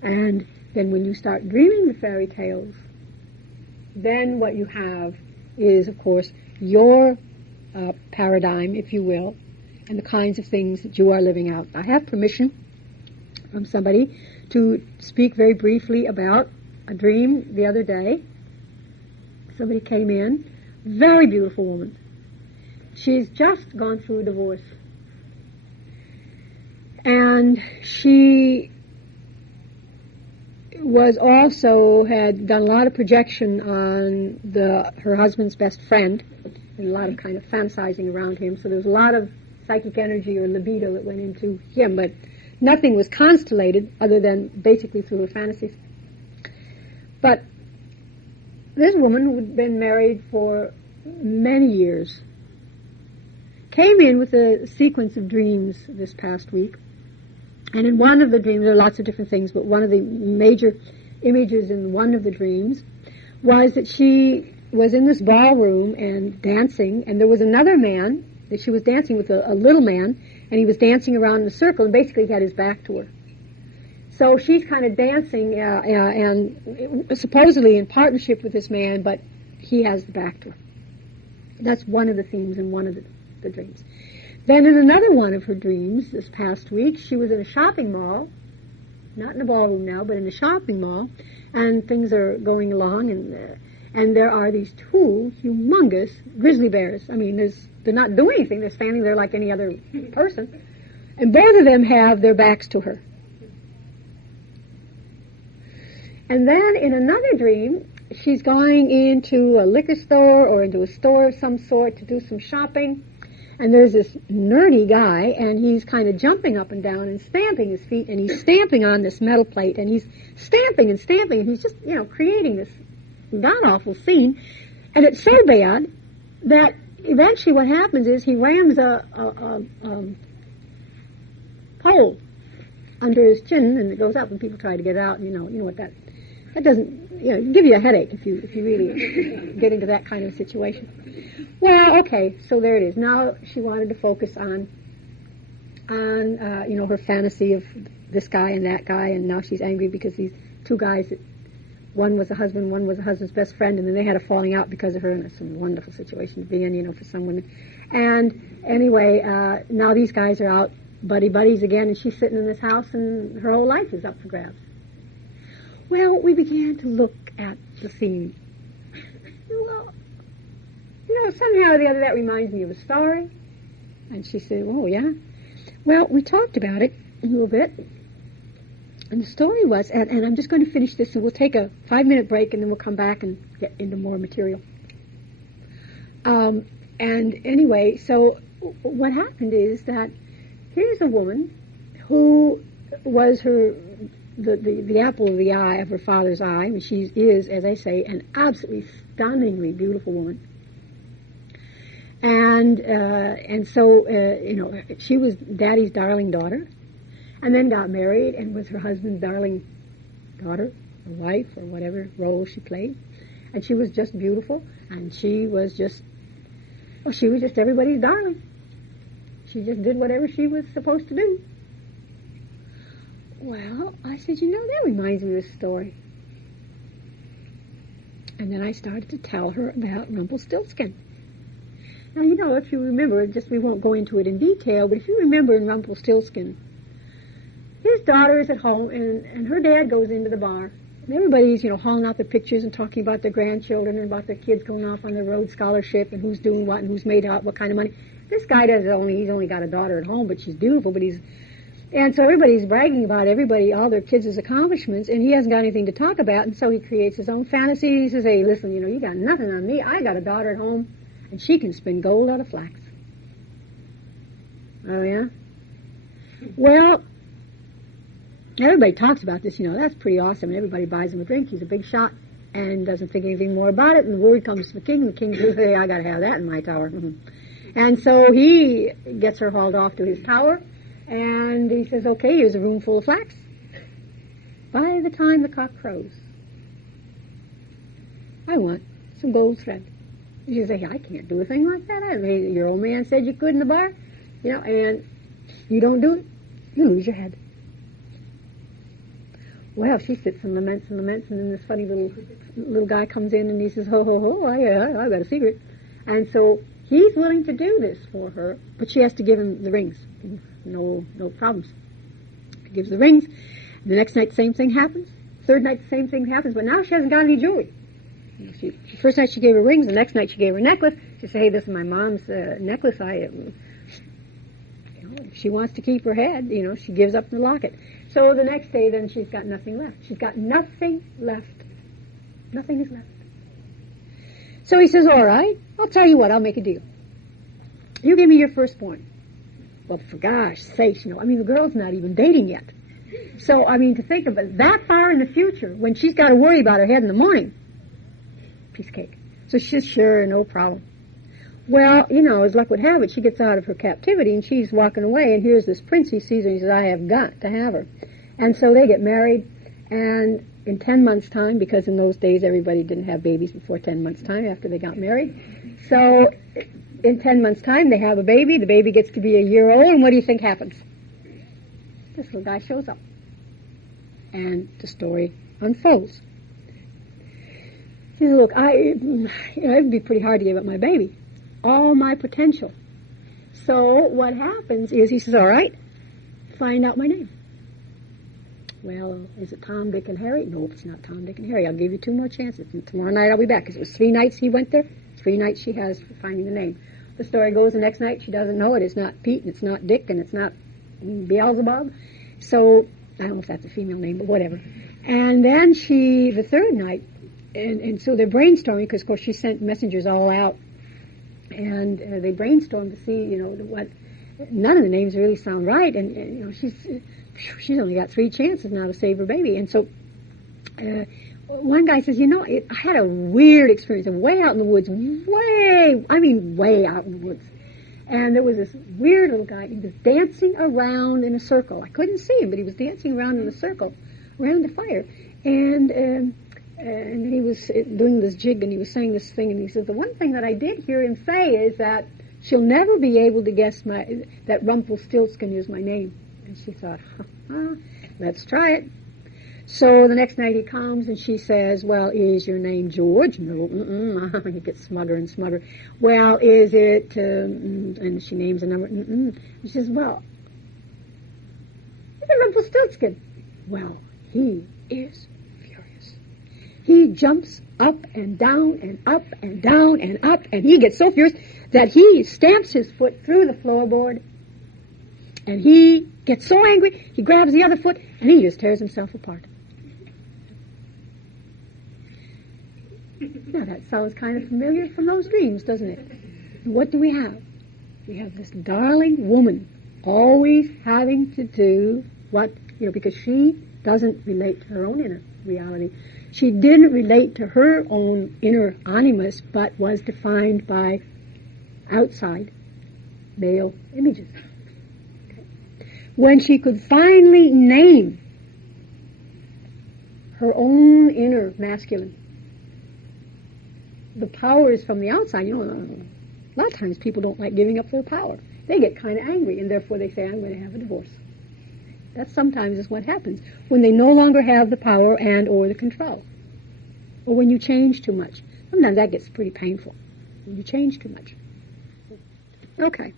And then when you start dreaming the fairy tales, then what you have is, of course, your paradigm, if you will, and the kinds of things that you are living out. I have permission from somebody to speak very briefly about a dream the other day. Somebody came in, very beautiful woman. She's just gone through a divorce. And she had done a lot of projection on her husband's best friend, and a lot of kind of fantasizing around him. So there was a lot of psychic energy or libido that went into him, but nothing was constellated other than basically through her fantasies. But this woman, who had been married for many years, came in with a sequence of dreams this past week. And in one of the dreams, there are lots of different things, but one of the major images in one of the dreams was that she was in this ballroom and dancing, and there was another man that she was dancing with, a little man, and he was dancing around in a circle, and basically he had his back to her. So she's kind of dancing, and supposedly in partnership with this man, but he has the back to her. That's one of the themes in one of the dreams. Then in another one of her dreams this past week, she was in a shopping mall, not in a ballroom now, but in a shopping mall, and things are going along, and there are these two humongous grizzly bears. They're not doing anything. They're standing there like any other person. And both of them have their backs to her. And then in another dream, she's going into a liquor store or into a store of some sort to do some shopping. And there's this nerdy guy, and he's kind of jumping up and down and stamping his feet, and he's stamping on this metal plate, and he's stamping and stamping, and he's just, creating this god-awful scene. And it's so bad that eventually what happens is he rams a pole under his chin, and it goes up, and people try to get out, and you know what that doesn't, give you a headache if you really get into that kind of situation. Well, okay, so there it is. Now she wanted to focus on her fantasy of this guy and that guy, and now she's angry because these two guys, one was a husband, one was a husband's best friend, and then they had a falling out because of her, and it's a wonderful situation to be in, for some women. And anyway, now these guys are out buddies again, and she's sitting in this house, and her whole life is up for grabs. Well, we began to look at the scene. Well, somehow or the other that reminds me of a story. And she said, oh, yeah? Well, we talked about it a little bit. And the story was, and I'm just going to finish this, and we'll take a 5-minute break, and then we'll come back and get into more material. And anyway, so what happened is that here's a woman who was the apple of the eye of her father's eye. And she is, as I say, an absolutely stunningly beautiful woman. And so she was Daddy's darling daughter, and then got married and was her husband's darling daughter, or wife, or whatever role she played. And she was just beautiful, and she was just everybody's darling. She just did whatever she was supposed to do. Well, I said, that reminds me of a story. And then I started to tell her about Rumpelstiltskin. Now, if you remember, we won't go into it in detail, but if you remember in Rumpelstiltskin, his daughter is at home, and her dad goes into the bar. And everybody's, hauling out their pictures and talking about their grandchildren and about their kids going off on their Rhodes Scholarship and who's doing what and who's made out what kind of money. This guy he's only got a daughter at home, but she's beautiful, and so everybody's bragging about all their kids' accomplishments, and he hasn't got anything to talk about, and so he creates his own fantasy. He says, hey, listen, you got nothing on me. I got a daughter at home, and she can spin gold out of flax. Oh, yeah? Well, everybody talks about this, that's pretty awesome, and everybody buys him a drink. He's a big shot and doesn't think anything more about it, and the word comes to the king, and the king says, hey, I got to have that in my tower. And so he gets her hauled off to his tower, and he says, okay, here's a room full of flax. By the time the cock crows, I want some gold thread. You say, I can't do a thing like that. I mean, your old man said you could in the bar, and you don't do it, you lose your head. Well, she sits and laments, and then this funny little guy comes in, and he says, ho, ho, ho, I got a secret. And so he's willing to do this for her, but she has to give him the rings. No problems. He gives the rings. The next night, the same thing happens. Third night, the same thing happens, but now she hasn't got any jewelry. The first night she gave her rings, the next night she gave her necklace. She said, hey, this is my mom's necklace. She wants to keep her head, she gives up the locket. So the next day, then, she's got nothing left. She's got nothing left. Nothing is left. So he says, all right, I'll tell you what, I'll make a deal. You give me your firstborn. Well, for gosh sakes, the girl's not even dating yet. So, to think of it that far in the future, when she's got to worry about her head in the morning, piece of cake. So she says, sure, no problem. Well, as luck would have it, she gets out of her captivity, and she's walking away, and here's this prince. He sees her, and he says, I have got to have her. And so they get married, and in 10 months' time, because in those days everybody didn't have babies before 10 months' time after they got married, so in 10 months' time they have a baby. The baby gets to be a year old, and what do you think happens? This little guy shows up, and the story unfolds. She says, look, it'd be pretty hard to give up my baby, all my potential. So what happens is, he says, all right, find out my name. Well, is it Tom, Dick, and Harry? No, it's not Tom, Dick, and Harry. I'll give you 2 more chances, and tomorrow night I'll be back. Because it was 3 nights he went there, 3 nights she has for finding the name. The story goes, the next night she doesn't know it. It's not Pete, and it's not Dick, and it's not Beelzebub. So, I don't know if that's a female name, but whatever. And then the third night, and so they're brainstorming, because, of course, she sent messengers all out, And they brainstormed to see, what. None of the names really sound right, and she's only got 3 chances now to save her baby. And so one guy says, I had a weird experience, way out in the woods, way out in the woods. And there was this weird little guy. He was dancing around in a circle. I couldn't see him, but he was dancing around in a circle around the fire. And he was doing this jig, and he was saying this thing, and he said, the one thing that I did hear him say is that she'll never be able to guess that Rumpelstiltskin is my name. And she thought, let's try it. So the next night he comes and she says, well, is your name George? No, he gets smugger and smugger. Well, is it, and she names a number, She says, well, is it Rumpelstiltskin? Well, he is furious. He jumps up and down and up and down and up, and he gets so furious that he stamps his foot through the floorboard, and he gets so angry, he grabs the other foot, and he just tears himself apart. Now, that sounds kind of familiar from those dreams, doesn't it? What do we have? We have this darling woman always having to do what, because she doesn't relate to her own inner reality. She didn't relate to her own inner animus, but was defined by outside male images. Okay. When she could finally name her own inner masculine, the power is from the outside. A lot of times people don't like giving up their power. They get kind of angry, and therefore they say, I'm going to have a divorce. That sometimes is what happens when they no longer have the power and or the control. Or when you change too much. Sometimes that gets pretty painful, when you change too much. Okay.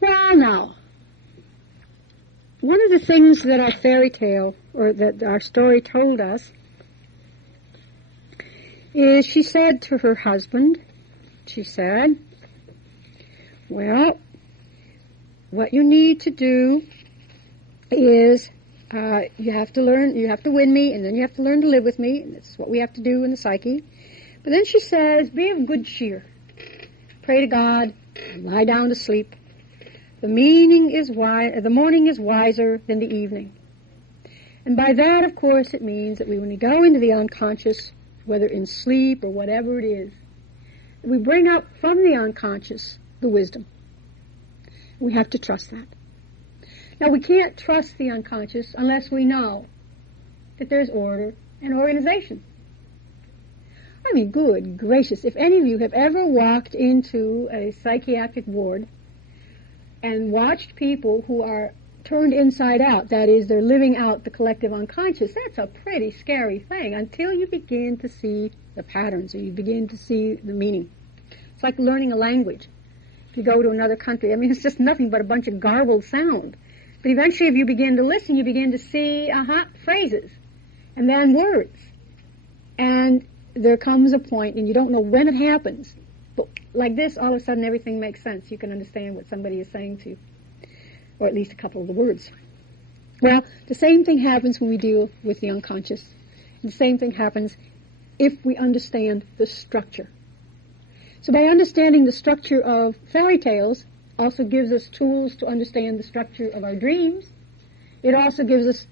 Well, now, one of the things that our fairy tale, or that our story told us, is she said to her husband, well, what you need to do is you have to win me, and then you have to learn to live with me, and that's what we have to do in the psyche. But then she says, be of good cheer. Pray to God, lie down to sleep. The morning is wiser than the evening. And by that, of course, it means that when we go into the unconscious, whether in sleep or whatever it is, we bring up from the unconscious the wisdom. We have to trust that. Now, we can't trust the unconscious unless we know that there's order and organization. I mean, good gracious, if any of you have ever walked into a psychiatric ward and watched people who are turned inside out, that is, they're living out the collective unconscious, that's a pretty scary thing until you begin to see the patterns or you begin to see the meaning. It's like learning a language. If you go to another country, it's just nothing but a bunch of garbled sound. But eventually, if you begin to listen, you begin to see phrases and then words. And there comes a point, and you don't know when it happens, but like this, all of a sudden everything makes sense. You can understand what somebody is saying to you, or at least a couple of the words. Well, the same thing happens when we deal with the unconscious. And the same thing happens if we understand the structure. So by understanding the structure of fairy tales, also gives us tools to understand the structure of our dreams. It also gives us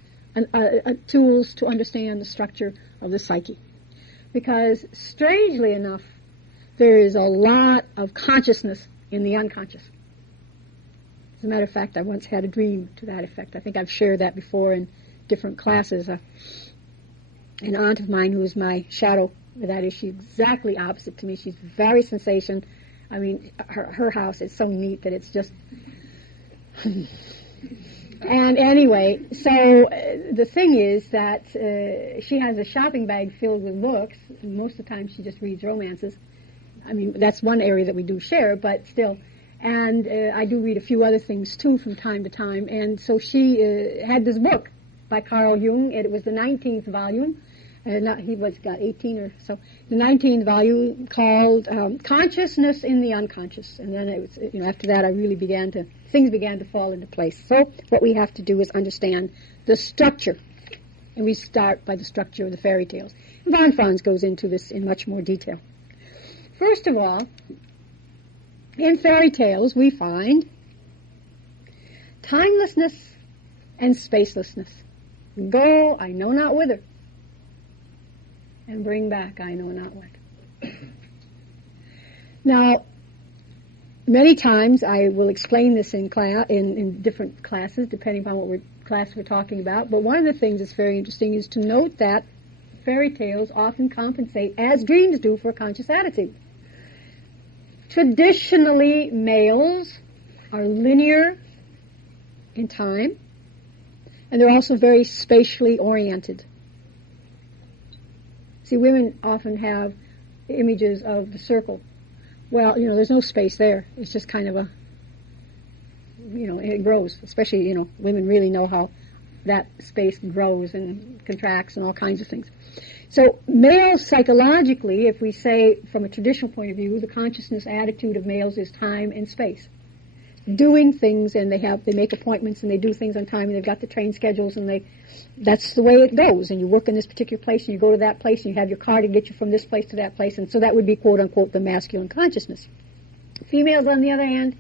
tools to understand the structure of the psyche. Because, strangely enough, there is a lot of consciousness in the unconscious. As a matter of fact, I once had a dream to that effect. I think I've shared that before in different classes. An aunt of mine who is my shadow, that is, she's exactly opposite to me. She's very sensation. Her house is so neat that it's just... And anyway, so the thing is that she has a shopping bag filled with books. Most of the time she just reads romances. That's one area that we do share, but still. And I do read a few other things, too, from time to time. And so she had this book by Carl Jung. It was the 19th volume. He got 18 or so. The 19th volume called Consciousness in the Unconscious. And then it was, after that, things began to fall into place. So what we have to do is understand the structure. And we start by the structure of the fairy tales. And von Franz goes into this in much more detail. First of all, In fairy tales, we find timelessness and spacelessness. Go, I know not whither, and bring back, I know not what. Now, many times I will explain this in class, in different classes, depending upon what class we're talking about. But one of the things that's very interesting is to note that fairy tales often compensate, as dreams do, for a conscious attitude. Traditionally, males are linear in time, and they're also very spatially oriented. See, women often have images of the circle. Well, there's no space there. It's just kind of it grows. Especially, women really know how that space grows and contracts and all kinds of things. So males psychologically, if we say from a traditional point of view, the consciousness attitude of males is time and space. Doing things, and they make appointments and they do things on time, and they've got the train schedules, and that's the way it goes. And you work in this particular place, and you go to that place, and you have your car to get you from this place to that place, and so that would be quote unquote the masculine consciousness. Females, on the other hand,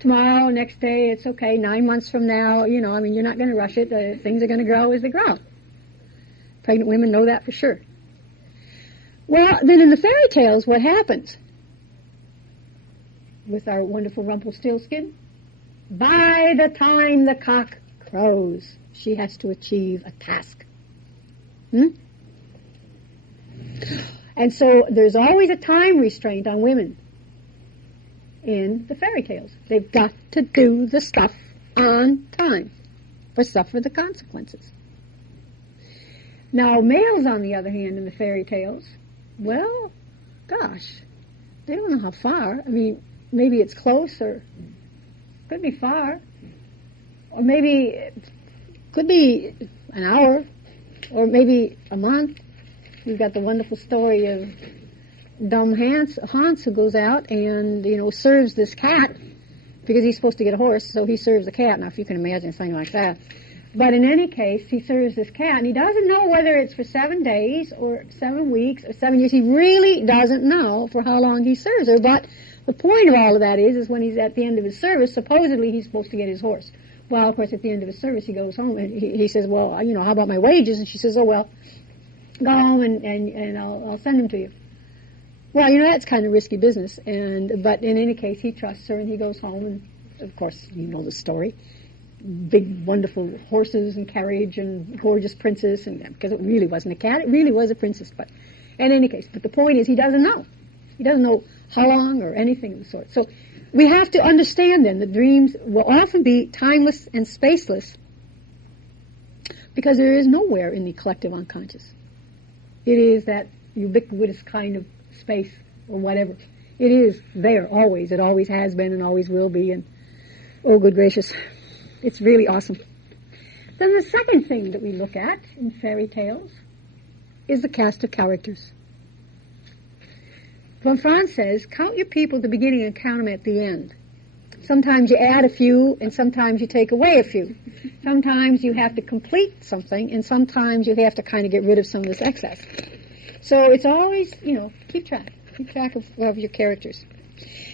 tomorrow, next day, it's okay. 9 months from now, you're not going to rush it. Things are going to grow as they grow. Pregnant women know that for sure. Well, then in the fairy tales, what happens? With our wonderful Rumpelstiltskin, by the time the cock crows, she has to achieve a task. And so there's always a time restraint on women in the fairy tales. They've got to do the stuff on time or suffer the consequences. Now, males, on the other hand, in the fairy tales, well, gosh, they don't know how far. Maybe it's close, or could be far, or maybe it could be an hour, or maybe a month. We've got the wonderful story of dumb Hans who goes out and, serves this cat, because he's supposed to get a horse, so he serves the cat. Now, if you can imagine something like that. But in any case, he serves this cat, and he doesn't know whether it's for 7 days, or 7 weeks, or 7 years. He really doesn't know for how long he serves her, but the point of all of that is when he's at the end of his service, supposedly he's supposed to get his horse. Well, of course, at the end of his service, he goes home, and he says, well, how about my wages? And she says, oh, well, go home, and I'll send them to you. Well, that's kind of risky business, but in any case, he trusts her, and he goes home, and of course, you know the story. Big, wonderful horses and carriage and gorgeous princess, and because it really wasn't a cat, it really was a princess. But in any case, the point is he doesn't know. He doesn't know how long or anything of the sort. So we have to understand then that dreams will often be timeless and spaceless because there is nowhere in the collective unconscious. It is that ubiquitous kind of space or whatever. It is there always. It always has been and always will be. And oh, good gracious, it's really awesome. Then the second thing that we look at in fairy tales is the cast of characters. Von Franz says, count your people at the beginning and count them at the end. Sometimes you add a few, and sometimes you take away a few. Sometimes you have to complete something, and sometimes you have to kind of get rid of some of this excess. So it's always, keep track of your characters.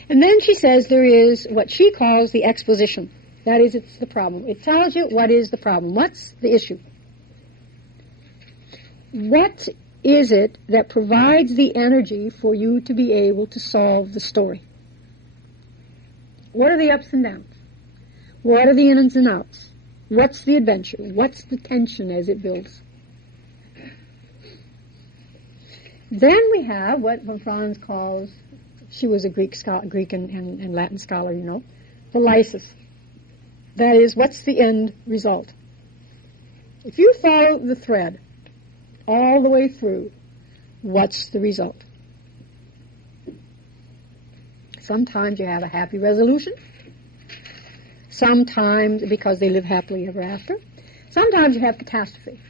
And then she says there is what she calls the exposition. That is, it's the problem. It tells you what is the problem. What's the issue? What is it that provides the energy for you to be able to solve the story? What are the ups and downs? What are the ins and outs? What's the adventure? What's the tension as it builds? Then we have what von Franz calls, she was a Greek and Latin scholar, the lysis. That is, what's the end result? If you follow the thread all the way through, what's the result? Sometimes you have a happy resolution. Sometimes, because they live happily ever after. Sometimes you have catastrophe.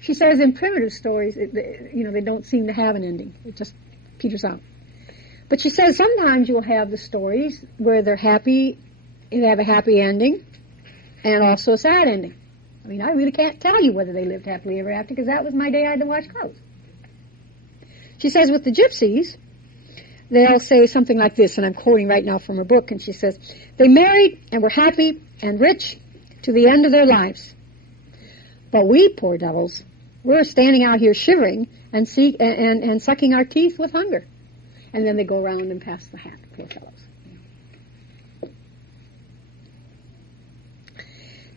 She says in primitive stories, they don't seem to have an ending. It just peters out. But she says sometimes you'll have the stories where they're happy, they have a happy ending, and also a sad ending. I really can't tell you whether they lived happily ever after, because that was my day I had to wash clothes. She says with the gypsies, they'll say something like this, and I'm quoting right now from her book, and she says, they married and were happy and rich to the end of their lives. But we, poor devils, we're standing out here shivering and sucking our teeth with hunger. And then they go around and pass the hat, poor fellows.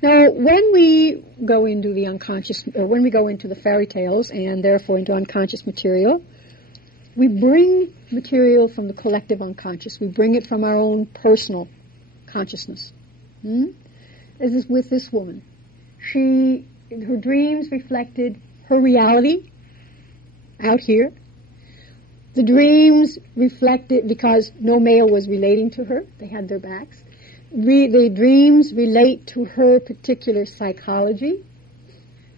Now, when we go into the unconscious, or when we go into the fairy tales, and therefore into unconscious material, we bring material from the collective unconscious. We bring it from our own personal consciousness. As is with this woman. Her dreams reflected her reality out here. The dreams reflected, because no male was relating to her, they had their backs. The dreams relate to her particular psychology.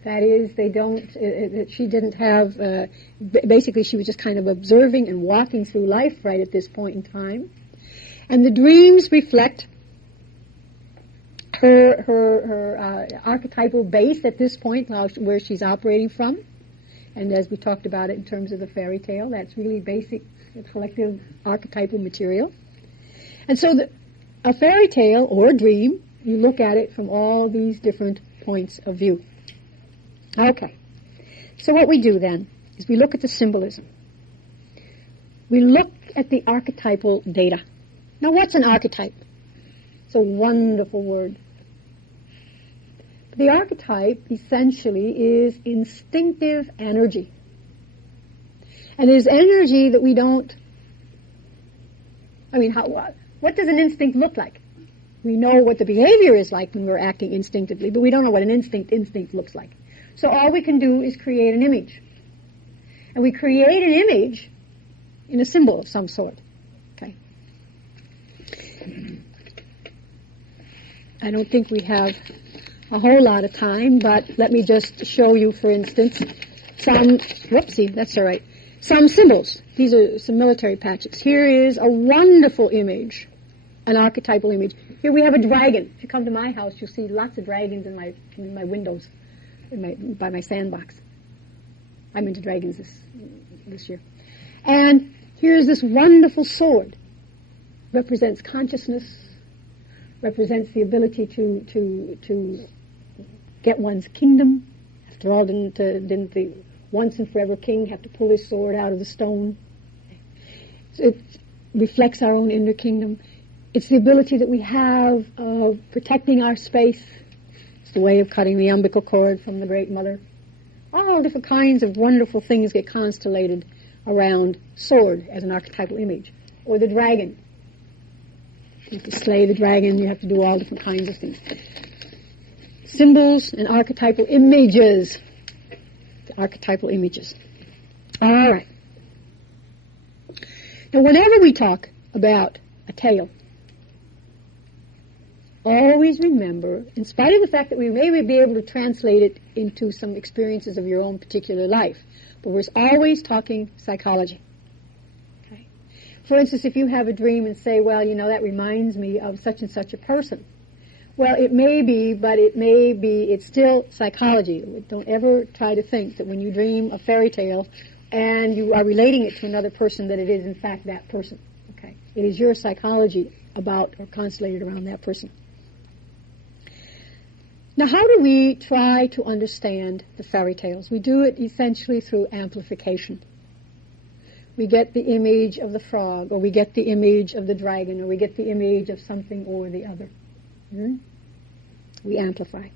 That is, she didn't have, basically she was just kind of observing and walking through life right at this point in time. And the dreams reflect her archetypal base at this point, where she's operating from. And as we talked about it in terms of the fairy tale, that's really basic collective archetypal material. And so a fairy tale or a dream, you look at it from all these different points of view. Okay. So what we do then is we look at the symbolism. We look at the archetypal data. Now, what's an archetype? It's a wonderful word. The archetype essentially is instinctive energy. And it is energy that we don't, what does an instinct look like? We know what the behavior is like when we're acting instinctively, but we don't know what an instinct looks like. So all we can do is create an image. And we create an image in a symbol of some sort. Okay. I don't think we have a whole lot of time, but let me just show you, for instance, some symbols. These are some military patches. Here is a wonderful image, an archetypal image. Here we have a dragon. If you come to my house, you'll see lots of dragons in my windows, by my sandbox. I'm into dragons this year. And here's this wonderful sword. Represents consciousness, represents the ability to get one's kingdom. After all, didn't the once and forever king have to pull his sword out of the stone? It reflects our own inner kingdom. It's the ability that we have of protecting our space. It's the way of cutting the umbilical cord from the Great Mother. All different kinds of wonderful things get constellated around sword as an archetypal image. Or the dragon. You have to slay the dragon, you have to do all different kinds of things. Symbols and archetypal images. Archetypal images. All right. Now, whenever we talk about a tale, always remember, in spite of the fact that we may be able to translate it into some experiences of your own particular life, but we're always talking psychology. Okay? For instance, if you have a dream and say, well, that reminds me of such and such a person. Well, it may be, but it's still psychology. Don't ever try to think that when you dream a fairy tale and you are relating it to another person that it is in fact that person. Okay? It is your psychology about or constellated around that person. Now, how do we try to understand the fairy tales? We do it essentially through amplification. We get the image of the frog, or we get the image of the dragon, or we get the image of something or the other. We amplify.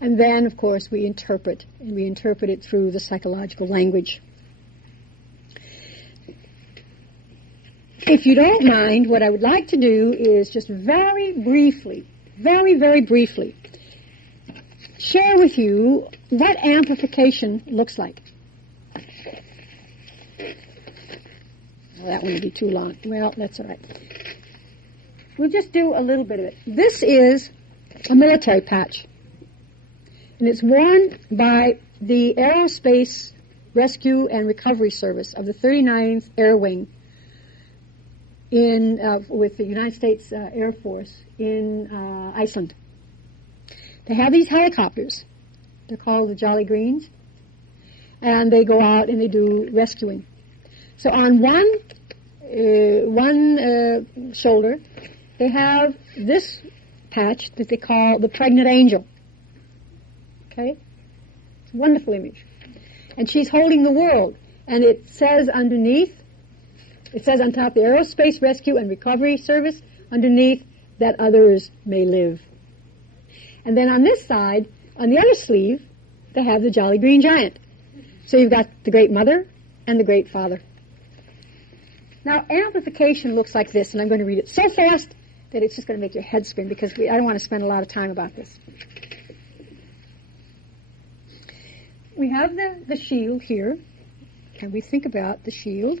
And then, of course, we interpret, and we interpret it through the psychological language. If you don't mind, what I would like to do is just very briefly, very, very briefly, share with you what amplification looks like. Well, that one would be too long. Well, that's all right. We'll just do a little bit of it. This is a military patch. And it's worn by the Aerospace Rescue and Recovery Service of the 39th Air Wing with the United States Air Force in Iceland. They have these helicopters. They're called the Jolly Greens. And they go out and they do rescuing. So on one shoulder, they have this patch that they call the pregnant angel. Okay? It's a wonderful image. And she's holding the world. And it says underneath, it says on top, the Aerospace Rescue and Recovery Service, underneath, that others may live. And then on this side, on the other sleeve, they have the Jolly Green Giant. So you've got the Great Mother and the Great Father. Now, amplification looks like this, and I'm going to read it so fast that it's just going to make your head spin, because I don't want to spend a lot of time about this. We have the shield here, and we think about the shield.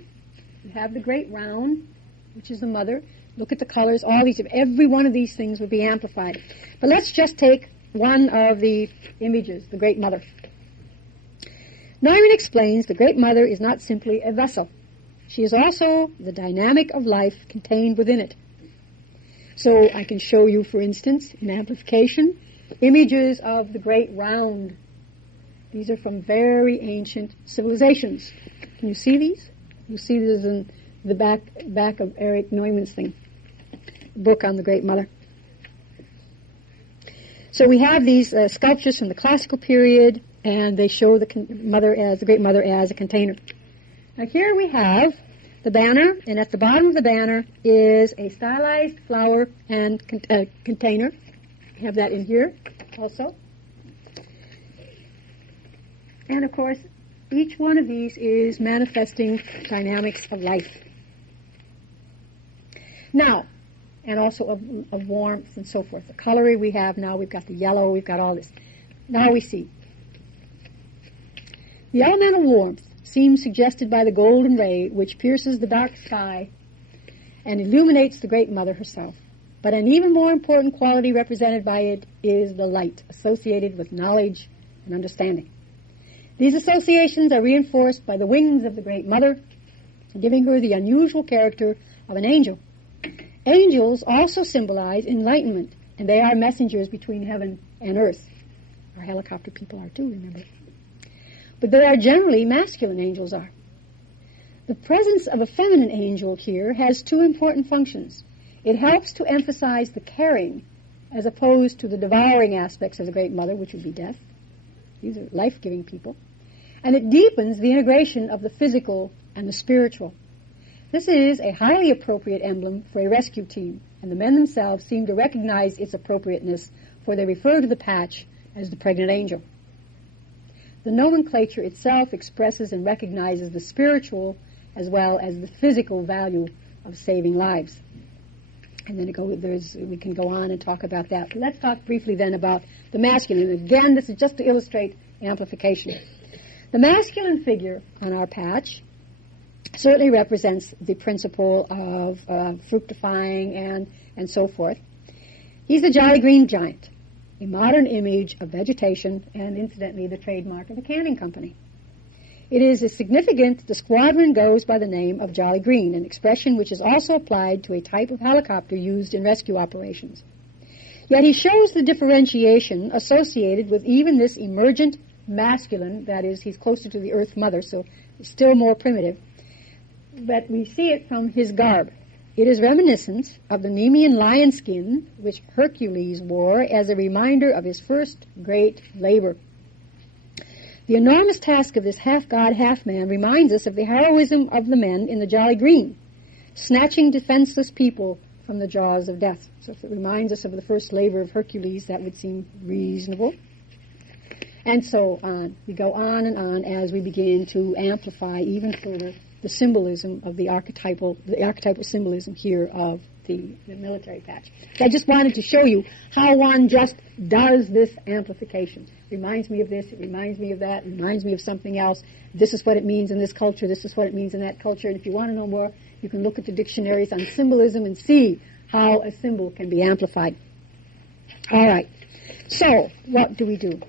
We have the great round, which is the mother. Look at the colors. Every one of these things would be amplified. But let's just take one of the images, the Great Mother. Neumann explains the Great Mother is not simply a vessel. She is also the dynamic of life contained within it. So I can show you, for instance, in amplification, images of the Great Round. These are from very ancient civilizations. Can you see these? You see this in the back of Eric Neumann's book on the Great Mother. So we have these sculptures from the classical period, and they show the Great Mother as a container. Now here we have the banner, and at the bottom of the banner is a stylized flower and container. We have that in here also. And of course, each one of these is manifesting dynamics of life. Now, and also of warmth and so forth. The coloring we have now, we've got the yellow, we've got all this. Now we see. The elemental warmth seems suggested by the golden ray which pierces the dark sky and illuminates the Great Mother herself. But an even more important quality represented by it is the light associated with knowledge and understanding. These associations are reinforced by the wings of the Great Mother, giving her the unusual character of an angel. Angels also symbolize enlightenment, and they are messengers between heaven and earth. Our helicopter people are too, remember. But they are generally masculine, angels are. The presence of a feminine angel here has two important functions. It helps to emphasize the caring as opposed to the devouring aspects of the Great Mother, which would be death. These are life-giving people. And it deepens the integration of the physical and the spiritual. This is a highly appropriate emblem for a rescue team, and the men themselves seem to recognize its appropriateness, for they refer to the patch as the pregnant angel. The nomenclature itself expresses and recognizes the spiritual as well as the physical value of saving lives. And then we can go on and talk about that. But let's talk briefly then about the masculine. Again, this is just to illustrate amplification. The masculine figure on our patch certainly represents the principle of fructifying and so forth. He's the Jolly Green Giant, a modern image of vegetation and, incidentally, the trademark of the canning company. It is significant the squadron goes by the name of Jolly Green, an expression which is also applied to a type of helicopter used in rescue operations. Yet he shows the differentiation associated with even this emergent masculine, that is, he's closer to the Earth Mother, so still more primitive, but we see it from his garb. It is reminiscent of the Nemean lion skin which Hercules wore as a reminder of his first great labor. The enormous task of this half-god, half-man reminds us of the heroism of the men in the Jolly Green, snatching defenseless people from the jaws of death. So if it reminds us of the first labor of Hercules, that would seem reasonable. And so on. We go on and on as we begin to amplify even further the symbolism of the archetypal symbolism here of the military patch. So I just wanted to show you how one just does this amplification. Reminds me of this, it reminds me of that, it reminds me of something else. This is what it means in this culture, this is what it means in that culture. And if you want to know more, you can look at the dictionaries on symbolism and see how a symbol can be amplified. All right. So, what do?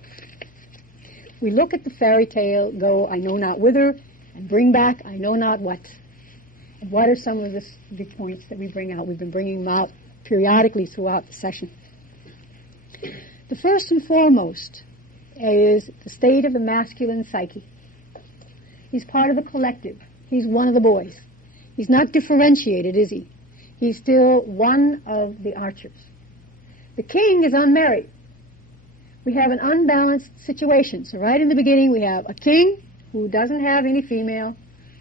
We look at the fairy tale, go I know not whither, and bring back I know not what. And what are some of the points that we bring out? We've been bringing them out periodically throughout the session. The first and foremost is the state of the masculine psyche. He's part of the collective. He's one of the boys. He's not differentiated, is he? He's still one of the archers. The king is unmarried. We have an unbalanced situation. So right in the beginning we have a king who doesn't have any female,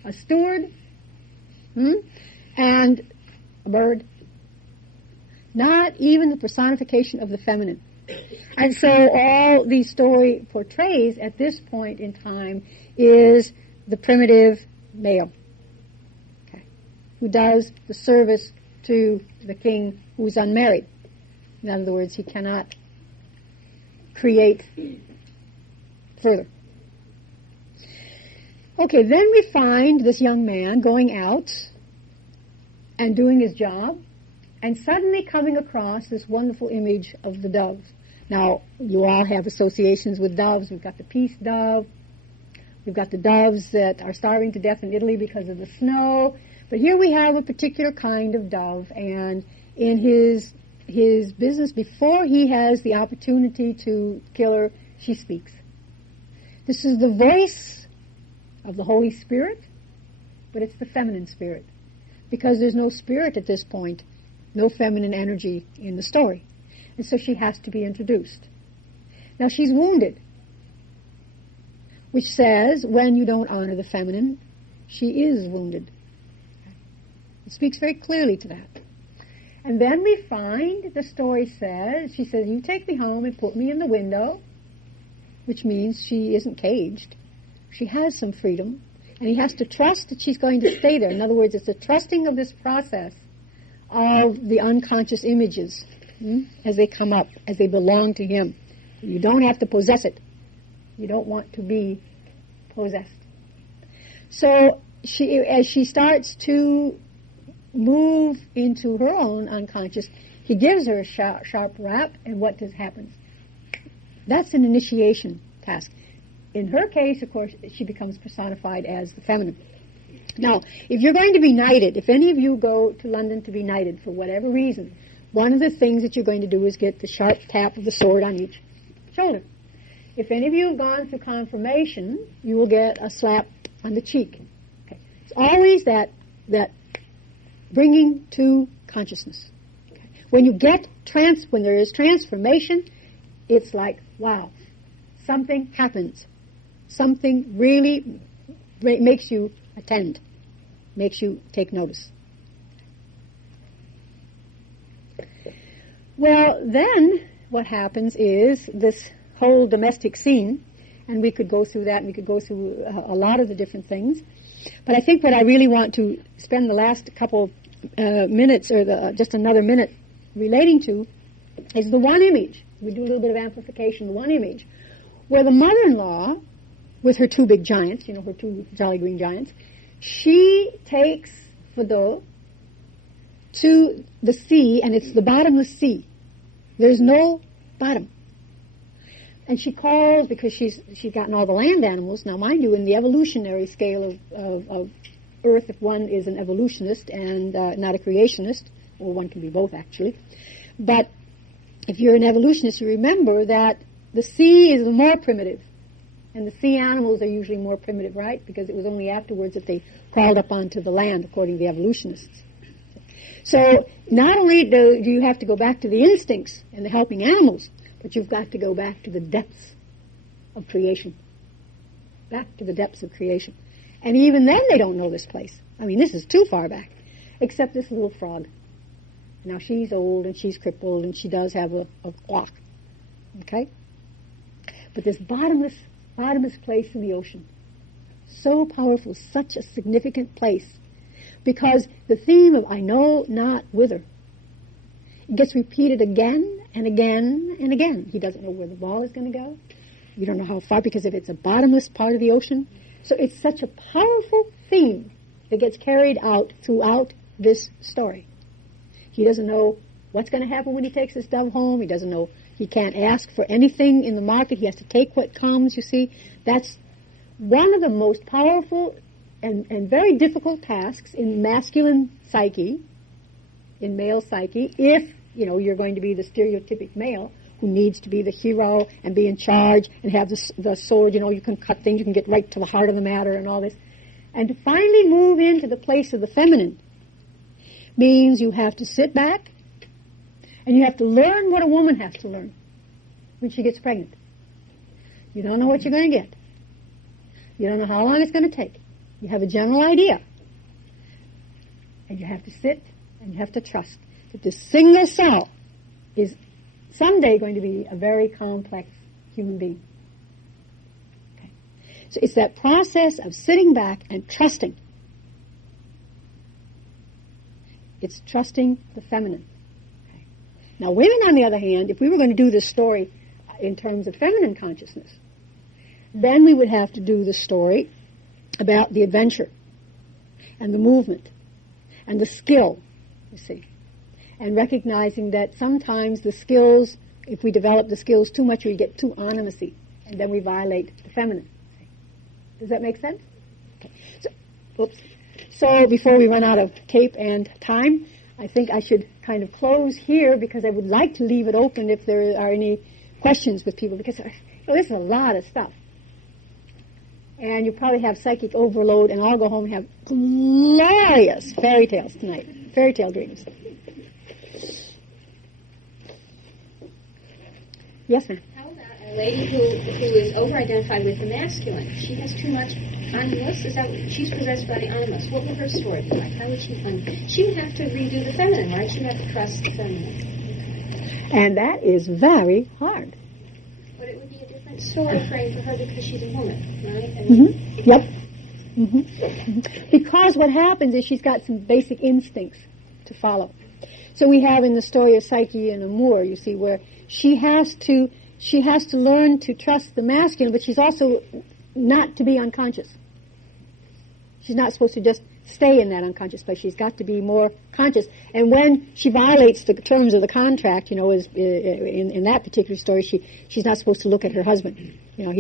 a steward, and a bird. Not even the personification of the feminine. And so all the story portrays at this point in time is the primitive male, okay, who does the service to the king who's unmarried. In other words, he cannot create further. Okay, then we find this young man going out and doing his job, and suddenly coming across this wonderful image of the dove. Now, you all have associations with doves. We've got the peace dove. We've got the doves that are starving to death in Italy because of the snow. But here we have a particular kind of dove, and in his business, before he has the opportunity to kill her, she speaks. This is the voice of the Holy Spirit, but it's the feminine spirit, because there's no spirit at this point, no feminine energy in the story. And so she has to be introduced. Now she's wounded, which says when you don't honor the feminine, she is wounded. It speaks very clearly to that. And then we find, the story says, she says, you take me home and put me in the window, which means she isn't caged. She has some freedom, and he has to trust that she's going to stay there. In other words, it's a trusting of this process of the unconscious images as they come up, as they belong to him. You don't have to possess it. You don't want to be possessed. So as she starts to move into her own unconscious, he gives her a sharp rap, and what happens? That's an initiation task. In her case, of course, she becomes personified as the feminine. Now, if you're going to be knighted, if any of you go to London to be knighted for whatever reason, one of the things that you're going to do is get the sharp tap of the sword on each shoulder. If any of you have gone through confirmation, you will get a slap on the cheek. Okay. It's always that bringing to consciousness. Okay. When you get when there is transformation, it's like, wow, something happens. Something really makes you attend, makes you take notice. Well, then what happens is this whole domestic scene, and we could go through that, and we could go through a lot of the different things. But I think what I really want to spend the last couple minutes, or just another minute, relating to is the one image. We do a little bit of amplification, the one image, where the mother-in-law, with her two big giants, her two jolly green giants, she takes Fedot to the sea, and it's the bottomless sea. There's no bottom. And she calls, because she's gotten all the land animals. Now, mind you, in the evolutionary scale of Earth, if one is an evolutionist and not a creationist, or one can be both, actually. But if you're an evolutionist, you remember that the sea is the more primitive. And the sea animals are usually more primitive, right? Because it was only afterwards that they crawled up onto the land, according to the evolutionists. So not only do you have to go back to the instincts and the helping animals, but you've got to go back to the depths of creation. Back to the depths of creation. And even then they don't know this place. I mean, this is too far back. Except this little frog. Now she's old and she's crippled and she does have a clock. Okay? But this bottomless place in the ocean. So powerful, such a significant place. Because the theme of I know not whither, it gets repeated again and again and again. He doesn't know where the ball is going to go. You don't know how far, because if it's a bottomless part of the ocean. So it's such a powerful theme that gets carried out throughout this story. He doesn't know what's going to happen when he takes this dove home. He doesn't know. He can't ask for anything in the market. He has to take what comes, you see. That's one of the most powerful and very difficult tasks in masculine psyche, in male psyche, if, you're going to be the stereotypic male who needs to be the hero and be in charge and have the sword, you can cut things, you can get right to the heart of the matter and all this. And to finally move into the place of the feminine means you have to sit back and you have to learn what a woman has to learn when she gets pregnant. You don't know what you're going to get. You don't know how long it's going to take. You have a general idea. And you have to sit and you have to trust that this single cell is someday going to be a very complex human being. Okay. So it's that process of sitting back and trusting. It's trusting the feminine. Okay. Now, women, on the other hand, if we were going to do this story in terms of feminine consciousness, then we would have to do the story about the adventure and the movement and the skill, you see, and recognizing that sometimes the skills, if we develop the skills too much, we get too animacy, and then we violate the feminine. Does that make sense? Okay. So before we run out of tape and time, I think I should kind of close here because I would like to leave it open if there are any questions with people, because this is a lot of stuff. And you probably have psychic overload, and I'll go home and have glorious fairy tales tonight, fairy tale dreams. Yes, ma'am? How about a lady who is over-identified with the masculine? She has too much animus. Is that she's possessed by the animus? What would her story be like? How would she find? She would have to redo the feminine, right? She would have to trust the feminine. And that is very hard. But it would be a different story frame for her because she's a woman, right? Mm-hmm. Yep. Mm-hmm. Mm-hmm. Because what happens is she's got some basic instincts to follow. So we have in the story of Psyche and Amour, you see, where she has to learn to trust the masculine, but she's also not to be unconscious. She's not supposed to just stay in that unconscious place. She's got to be more conscious. And when she violates the terms of the contract, you know, in that particular story, she's not supposed to look at her husband. You know,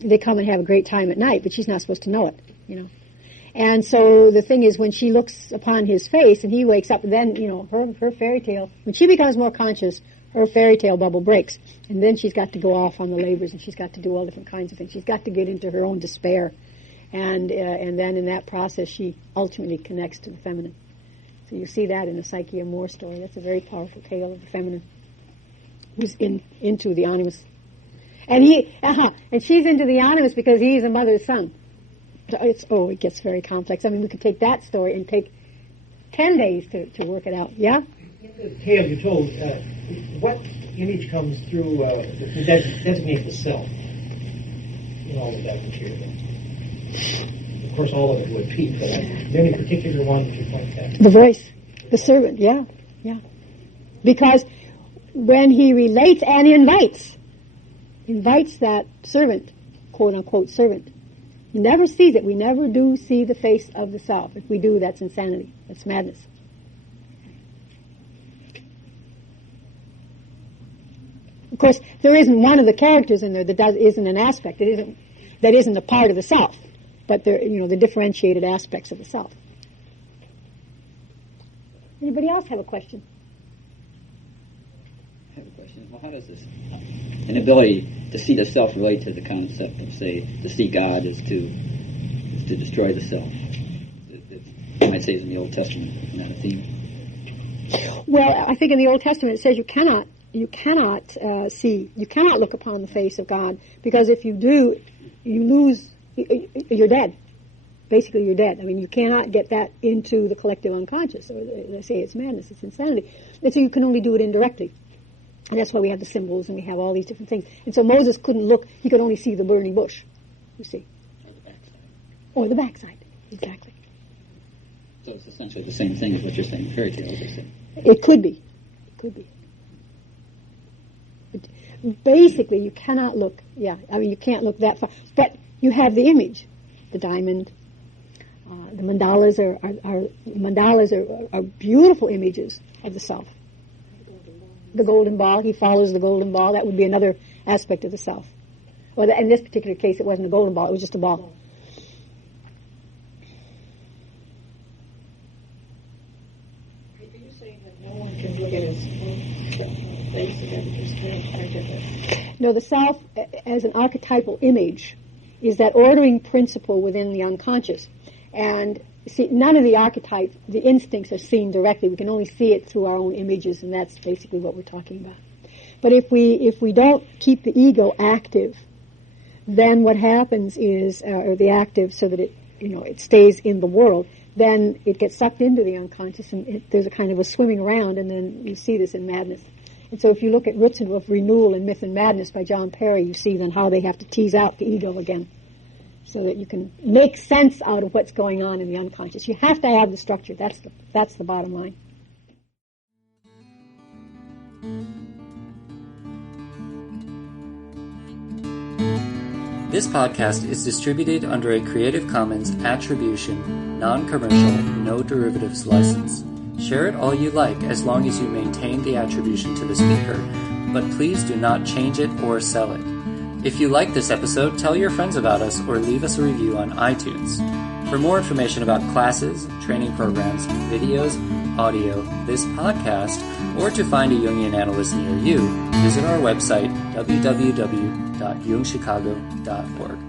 they come and have a great time at night, but she's not supposed to know it, you know. And so the thing is, when she looks upon his face and he wakes up, then, you know, her fairy tale, when she becomes more conscious, her fairy tale bubble breaks. And then she's got to go off on the labors, and she's got to do all different kinds of things. She's got to get into her own despair. And then in that process, she ultimately connects to the feminine. So you see that in the Psyche and Moore story. That's a very powerful tale of the feminine who's into the animus. And and she's into the animus because he's a mother's son. It gets very complex. I mean, we could take that story and take 10 days to work it out. Yeah? In the tale you told, what image comes through to designate the self in all of that material? Of course, all of it would be, but is there any particular one that you point at? The voice, the servant, yeah. Because when he relates and invites that servant, quote-unquote servant, he never sees it. We never do see the face of the self. If we do, that's insanity. That's madness. Of course, there isn't one of the characters in there that isn't an aspect. That isn't a part of the self. But they're, you know, the differentiated aspects of the self. Anybody else have a question? I have a question. Well, how does this inability to see the self relate to the concept of, say, to see God is to destroy the self? You might say it's in the Old Testament, isn't that a theme? Well, I think in the Old Testament it says you cannot look upon the face of God, because if you do, you lose. You're dead. Basically, you're dead. I mean, you cannot get that into the collective unconscious. Or they say it's madness, it's insanity. And so you can only do it indirectly. And that's why we have the symbols and we have all these different things. And so Moses couldn't look, he could only see the burning bush, you see. Or the backside. Exactly. So it's essentially the same thing as what you're saying, fairy tales, I say. It could be. But basically, you cannot look, you can't look that far. But you have the image, the diamond. The mandalas are beautiful images of the self. The golden ball, he follows the golden ball. That would be another aspect of the self. Well, in this particular case, it wasn't a golden ball; it was just a ball. Are you saying that no one can look at his own face again? No, the self as an archetypal image is that ordering principle within the unconscious. And see, none of the archetypes, the instincts are seen directly. We can only see it through our own images, and that's basically what we're talking about. But if we don't keep the ego active, then what happens is, or the active so that it stays in the world, then it gets sucked into the unconscious, and there's a kind of a swimming around, and then you see this in madness. And so if you look at Roots of Renewal in Myth and Madness by John Perry, you see then how they have to tease out the ego again so that you can make sense out of what's going on in the unconscious. You have to have the structure. That's the bottom line. This podcast is distributed under a Creative Commons Attribution, Non-Commercial, No Derivatives license. Share it all you like as long as you maintain the attribution to the speaker, but please do not change it or sell it. If you like this episode, tell your friends about us or leave us a review on iTunes. For more information about classes, training programs, videos, audio, this podcast, or to find a Jungian analyst near you, visit our website, www.jungchicago.org.